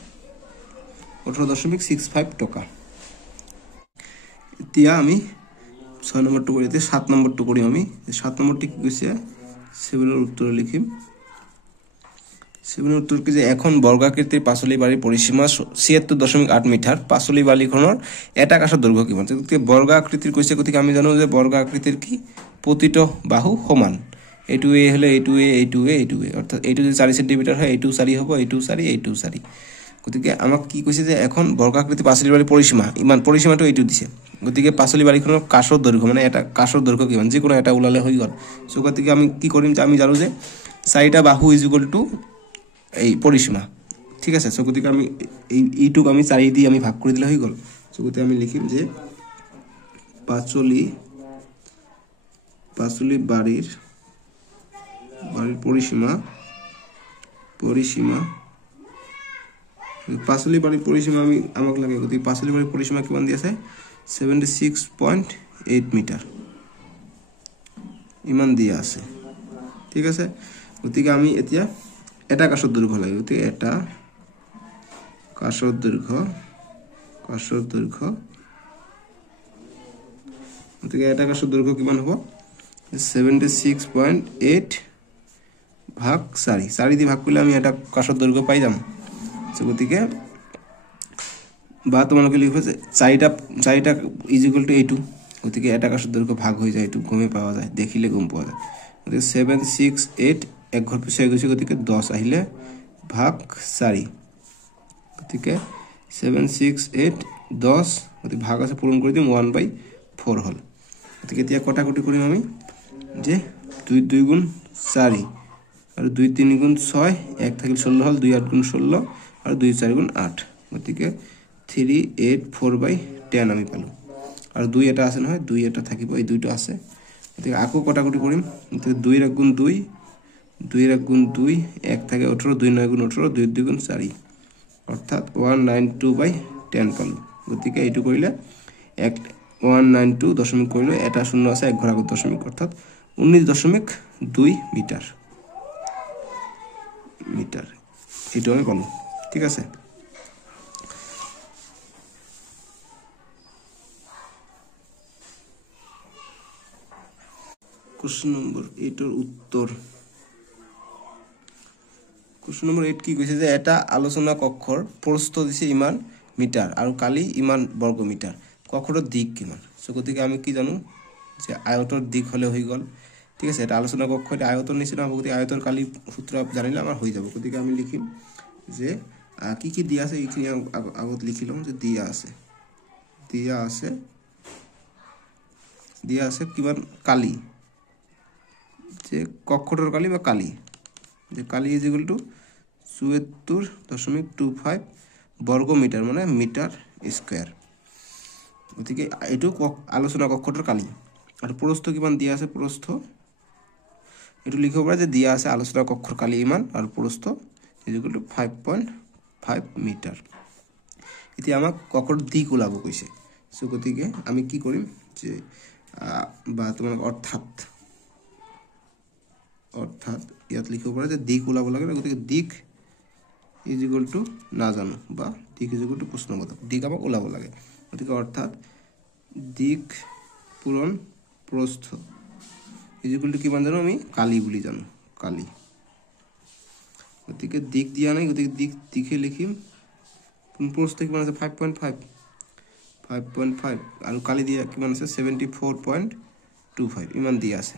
18.65 টাকা এতিয়া আমি 6 নম্বরটো করিতে 7 নম্বরটো করি আমি 7 নম্বরটি কি কইছে 7 এর উত্তর লিখিম 7 এর উত্তর কি যে এখন বর্গাকৃতির পাঁচলি বাড়ির পরিসীমা 76.8 মিটার পাঁচলি বালিখনৰ এটা কাষৰ দৈৰ্ঘ্য কিমান গতিকে বৰ্গাকৃতিৰ কইছে গতিকে আমি জানো যে বৰ্গাকৃতিৰ কি প্রতিটো বাহু সমান এইটো এ হলে এইটো এ অর্থাৎ এইটো যে 4 সেন্টিমিটার হয় এইটো 4 হ'ব এইটো 4 গতিকে আমাক কি কইছে যে এখন বর্গাকৃতি পাঁচলি বাড়িৰ পৰিসীমা ইমান পৰিসীমাটো এইটো দিছে গতিকে পাঁচলি বাড়িখনৰ কাষৰ দৈৰ্ঘ্য মানে এটা কাষৰ দৈৰ্ঘ্য কিমান যে কোনো এটা উলালে হৈ গল সো গতিকে আমি কি কৰিম যে আমি জানো যে 4টা বাহু = এই পরিসীমা ঠিক আছে সো গতিকে আমি এইটুক আমি 4 দিয়ে আমি ভাগ কৰি দিলে হৈ গল সো গতিকে আমি লিখিম যে পাঁচলি বাড়ির পরিসীমা পাঁচলি বাড়ির পরিসীমা আমি আমাক লাগে গতিকে পাঁচলি বাড়ির পরিসীমা কিমান দি আছে 76.8 মিটার ইমান দিয়া আছে ঠিক আছে গতিকে আমি এতিয়া এটা কাষৰ দৈৰ্ঘ্য লাগে গতিকে এটা কাষৰ দৈৰ্ঘ্য গতিকে এটা কাষৰ দৈৰ্ঘ্য কিমান হ'ব 76.8 ভাগ 4 4 দি ভাগ কৰিলে আমি এটা কাষৰ দৈৰ্ঘ্য পাই যাম গতিকে বা তোমালোকে লিখিব যে 4টা ইকুয়াল টু এইটো গতিকে এটা কাষৰ দৈৰ্ঘ্য ভাগ হৈ যায় এইটো গমে পাওয়া যায় দেখিলে গম পোৱা যায় গতিকে 768 এক ঘৰ পিছাই গৈছে গতিকে 10 আহিলে ভাগ 4 গতিকে 768 10 গতিকে ভাগ আছে পূৰণ কৰি দিম 1/4 হল গতিকে এতিয়া কটাকটি কৰিম আমি যে 2 2 গুণ 4 আৰু 2 3 গুণ 6 1 থাকিল 16 হল 2 8 গুণ 16 আৰু 2 4 গুণ 8 গতিকে 384/10 আমি পালো আৰু 2 এটা আছে নহয় 2 এটা থাকিব এই দুইটো আছে গতিকে আকৌ কটাকটি কৰিম গতিকে 2 ৰ গুণ 2 2 ৰ গুণ 2 1 থাকে 18 2 9 গুণ 18 2 2 গুণ 4 অৰ্থাৎ 192/10 পালো গতিকে এইটো কৰিলে 192 দশমিক কৰিলে এটা শূন্য আছে এক ঘৰ আগত দশমিক অৰ্থাৎ 19.2 মিটাৰ এইটো আমি পালো ঠিক আছে কোশ্চেন নম্বৰ 8 ৰ উত্তৰ কোশ্চেন নম্বৰ 8 কি কৈছে যে এটা আলোচনা কক্ষৰ প্ৰস্থ দিছে ইমান মিটাৰ আৰু কালি ইমান বৰ্গ মিটাৰ কক্ষৰ দিক কিমান সো গতিকে আমি কি জানো যে আয়তৰ দিক হলে হৈ গল ঠিক আছে এটা আলোচনা কক্ষ এটা আয়তৰ নিচিনা হ'ব গতিকে আয়তৰ কালি সূত্ৰ জানিলে আমাৰ হৈ যাব গতিকে আমি লিখিম যে কি দিয়া আছে এইখিনি আগত লিখি লম যে দিয়া আছে কিমান কালি যে কক্ষটোৰ কালি বা কালি যে কালি ইজ ইকুয়াল টু 74.25 বর্গ মিটার মানে মিটার স্কয়ার গতিকে এইটো আলোচনা কক্ষটোৰ কালি আৰু প্ৰস্থ কিমান দিয়া আছে প্ৰস্থ এটো লিখিব পাৰা যে দিয়া আছে আলোচনা কক্ষৰ কালি ইমান আৰু প্ৰস্থ ইজ ইকুয়াল টু 5.5 মিটাৰ এতিয়া আমাক কক্ষৰ দিক ওলাব কৈছে সো গতিকে আমি কি কৰিম যে বা তোমাক অৰ্থাৎ ইয়াত লিখিব পাৰা যে দিক ওলাব লাগে গতিকে দিক ইজ ইকুয়াল টু না জানো বা দিক ইজ ইকুয়াল টু প্রশ্নবোধক দিক আমাক ওলাব লাগে গতিকে অৰ্থাৎ দিক পূৰণ প্ৰস্থ ইজ ইকুয়াল টু কিমান জানো আমি কালি বুলি জানো কালি গতিকে দিক দিয়া নাই গতিকে দিকে লিখিম প্ৰস্থ কিমান আছে 5.5 আৰু কালি দিয়া কিমান আছে 74.25 ইমান দিয়া আছে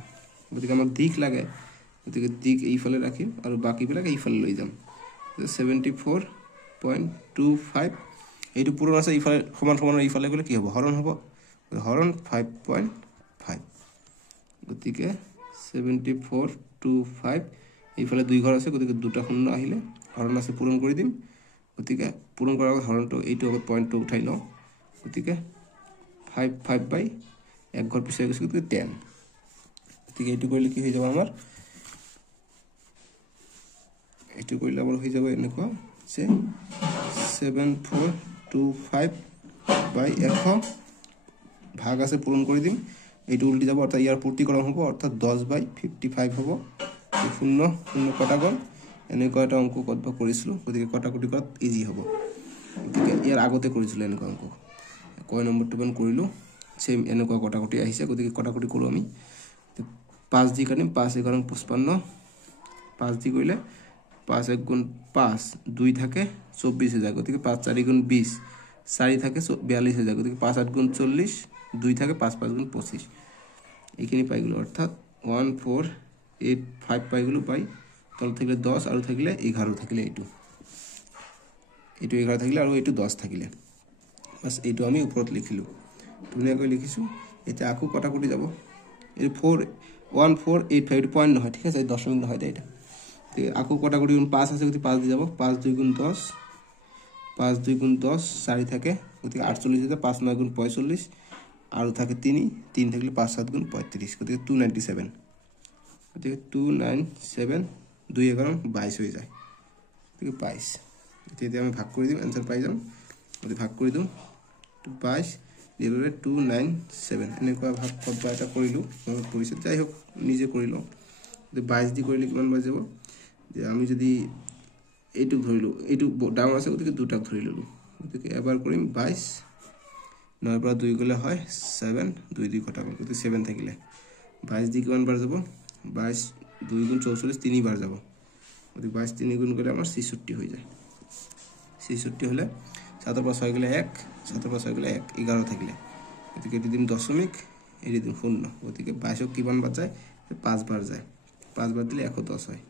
গতিকে আমাক দিক লাগে গতিকে দিক এইফালে ৰাখিম আৰু বাকিবিলাক এইফালে লৈ যাম 74.25 এইটো পূৰণ আছে এইফালে সমান সমান এইফালে গলে কি হ'ব হৰণ 5.5 গতিকে 74.25 এইফালে দুই ঘৰ আছে গতিকে দুটা শূন্য আহিলে হৰণ আছে পূৰণ কৰি দিম গতিকে পূৰণ কৰাৰ আগত হৰণটো এইটো আগত পইণ্টটো উঠাই লওঁ গতিকে 5 বাই এক ঘৰ পিছাই গৈছে গতিকে 10 গতিকে এইটো কৰিলে কি হৈ যাব আমাৰ এইটো কৰিলে আমাৰ হৈ যাব এনেকুৱা যে 7425 বাই 100 ভাগ আছে পূৰণ কৰি দিম এইটো উল্টি যাব অৰ্থাৎ ইয়াৰ পূৰ্তিকৰণ হ'ব অৰ্থাৎ 10/55 হ'ব শূন্য শূন্য কটা গ'ল এনেকুৱা এটা অংক কতবা কৰিছিলো গতিকে কটাকটি কৰাত ইজি হ'ব গতিকে ইয়াৰ আগতে কৰিছিলো এনেকুৱা অংক কয় নম্বৰটো মান কৰিলো সেম এনেকুৱা কটাকটি আহিছে গতিকে কটাকটি কৰো আমি 5 দি কাটিম 5 11 55 5 দি কৰিলে 5 1 গুণ 5 2 থাকে 24 হৈ যায় গতিকে 5 4 গুণ 20 4 থাকে 42 হৈ যায় গতিকে 5 8 গুণ 40 2 থাকে 5 5 গুণ 25 এইখিনি পাই গলো অৰ্থাৎ 1485 পাই গলো পাই তল থাকিলে 10 আৰু থাকিলে 11 থাকিলে এইটো 11 থাকিলে আৰু এইটো 10 থাকিলে বাস এইটো আমি ওপৰত লিখিলো ধুনীয়াকৈ লিখিছো এটা আকৌ কটাকটি যাব এই 1485 পয়েন্ট নহয় ঠিক আছে দশমিক নহয় এটা আকৌ কটাকটি 5 আছে গতি 5 দি যাব 5 2 গুণ 10 5 2 গুণ 10 4 থাকে গতি 48 আছে 5 9 গুণ 45 আৰু থাকে 3 থাকিলে 5 7 গুণ 35 গতি 297 গতি 297 2 11 22 হৈ যায় গতি 22 এতিয়া আমি ভাগ কৰি দিম आंसर পাই যাম গতি ভাগ কৰি দিম 22 দিলে 297 এনেকুৱা ভাগ কতবা এটা কৰিলো মনত পৰিছে যাই হোক নিজে কৰিলো 22 দি কৰিলে কিমান বাজ যাব যে আমি যদি এইটো ধৰিলো এইটো ডাউন আছে গতিকে দুটা ধৰি ললো গতিকে এবাৰ কৰিম 22 9 পৰা 2 গলে হয় 7 2 2 কটা গল গতি 7 থাকিলে 22 দি কিমান বাৰ যাব 22 2 গুণ 44 3 বাৰ যাব গতি 22 3 গুণ কৰিলে আমাৰ 66 হৈ যায় 66 হলে 7 পৰা 6 গলে 1 7 পৰা 6 গলে 1 11 থাকিলে গতিকে এটি দিম দশমিক এটি দিম শূন্য গতিকে 22 কিমান বাৰ যায় 5 বাৰ যায় 5 বাৰ দিলে 110 হয়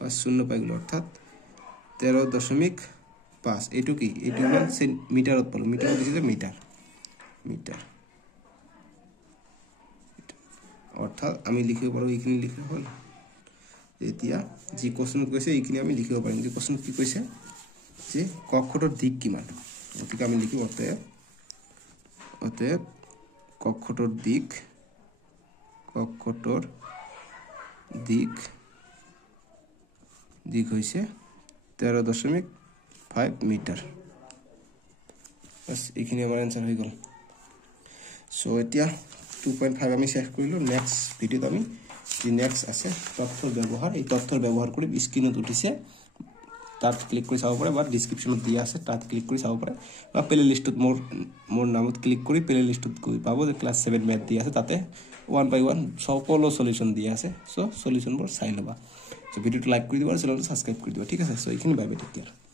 আর শূন্য পাই গেল অর্থাৎ 13.5 এইটো কি এইটো হল মিটারত পালো মিটার দিছে মিটার মিটার অর্থাৎ আমি লিখিব পাৰো এইখিনি লিখা হল এতিয়া যি কোশ্চেন কৈছে এইখিনি আমি লিখিব পাৰিম যে কোশ্চেন কি কৈছে যে কক্ষটোৰ দিক কিমান গতিকে আমি লিখিব অতএব কক্ষটোৰ দিক দিক হইছে 13.5 মিটাৰ বাস এইখিনি আমাৰ आंसर হৈ গল সো এতিয়া 2.5 আমি শেষ কৰিলো নেক্সট ভিডিওত আমি যি নেক্সট আছে তথ্যৰ ব্যৱহাৰ এই তথ্যৰ ব্যৱহাৰ কৰি স্ক্ৰিনত উঠিছে তাত ক্লিক কৰি চাব পাৰে বা ডেসক্ৰিপচনত দিয়া আছে তাত ক্লিক কৰি চাব পাৰে বা প্লে লিষ্টত মোৰ নামত ক্লিক কৰি প্লে লিষ্টত গৈ পাব যে ক্লাস 7 ম্যাথ দিয়া আছে তাতে 1 বাই 1 সকলো সলিউশন দিয়া আছে সো সলিউশনবোৰ চাই লবা সো ভিডিওটো লাইক কৰি দিবা আৰু চেনেলটো সাবস্ক্ৰাইব কৰি দিবা ঠিক আছে সো এইখিনি বাই বাই টেক কেয়াৰ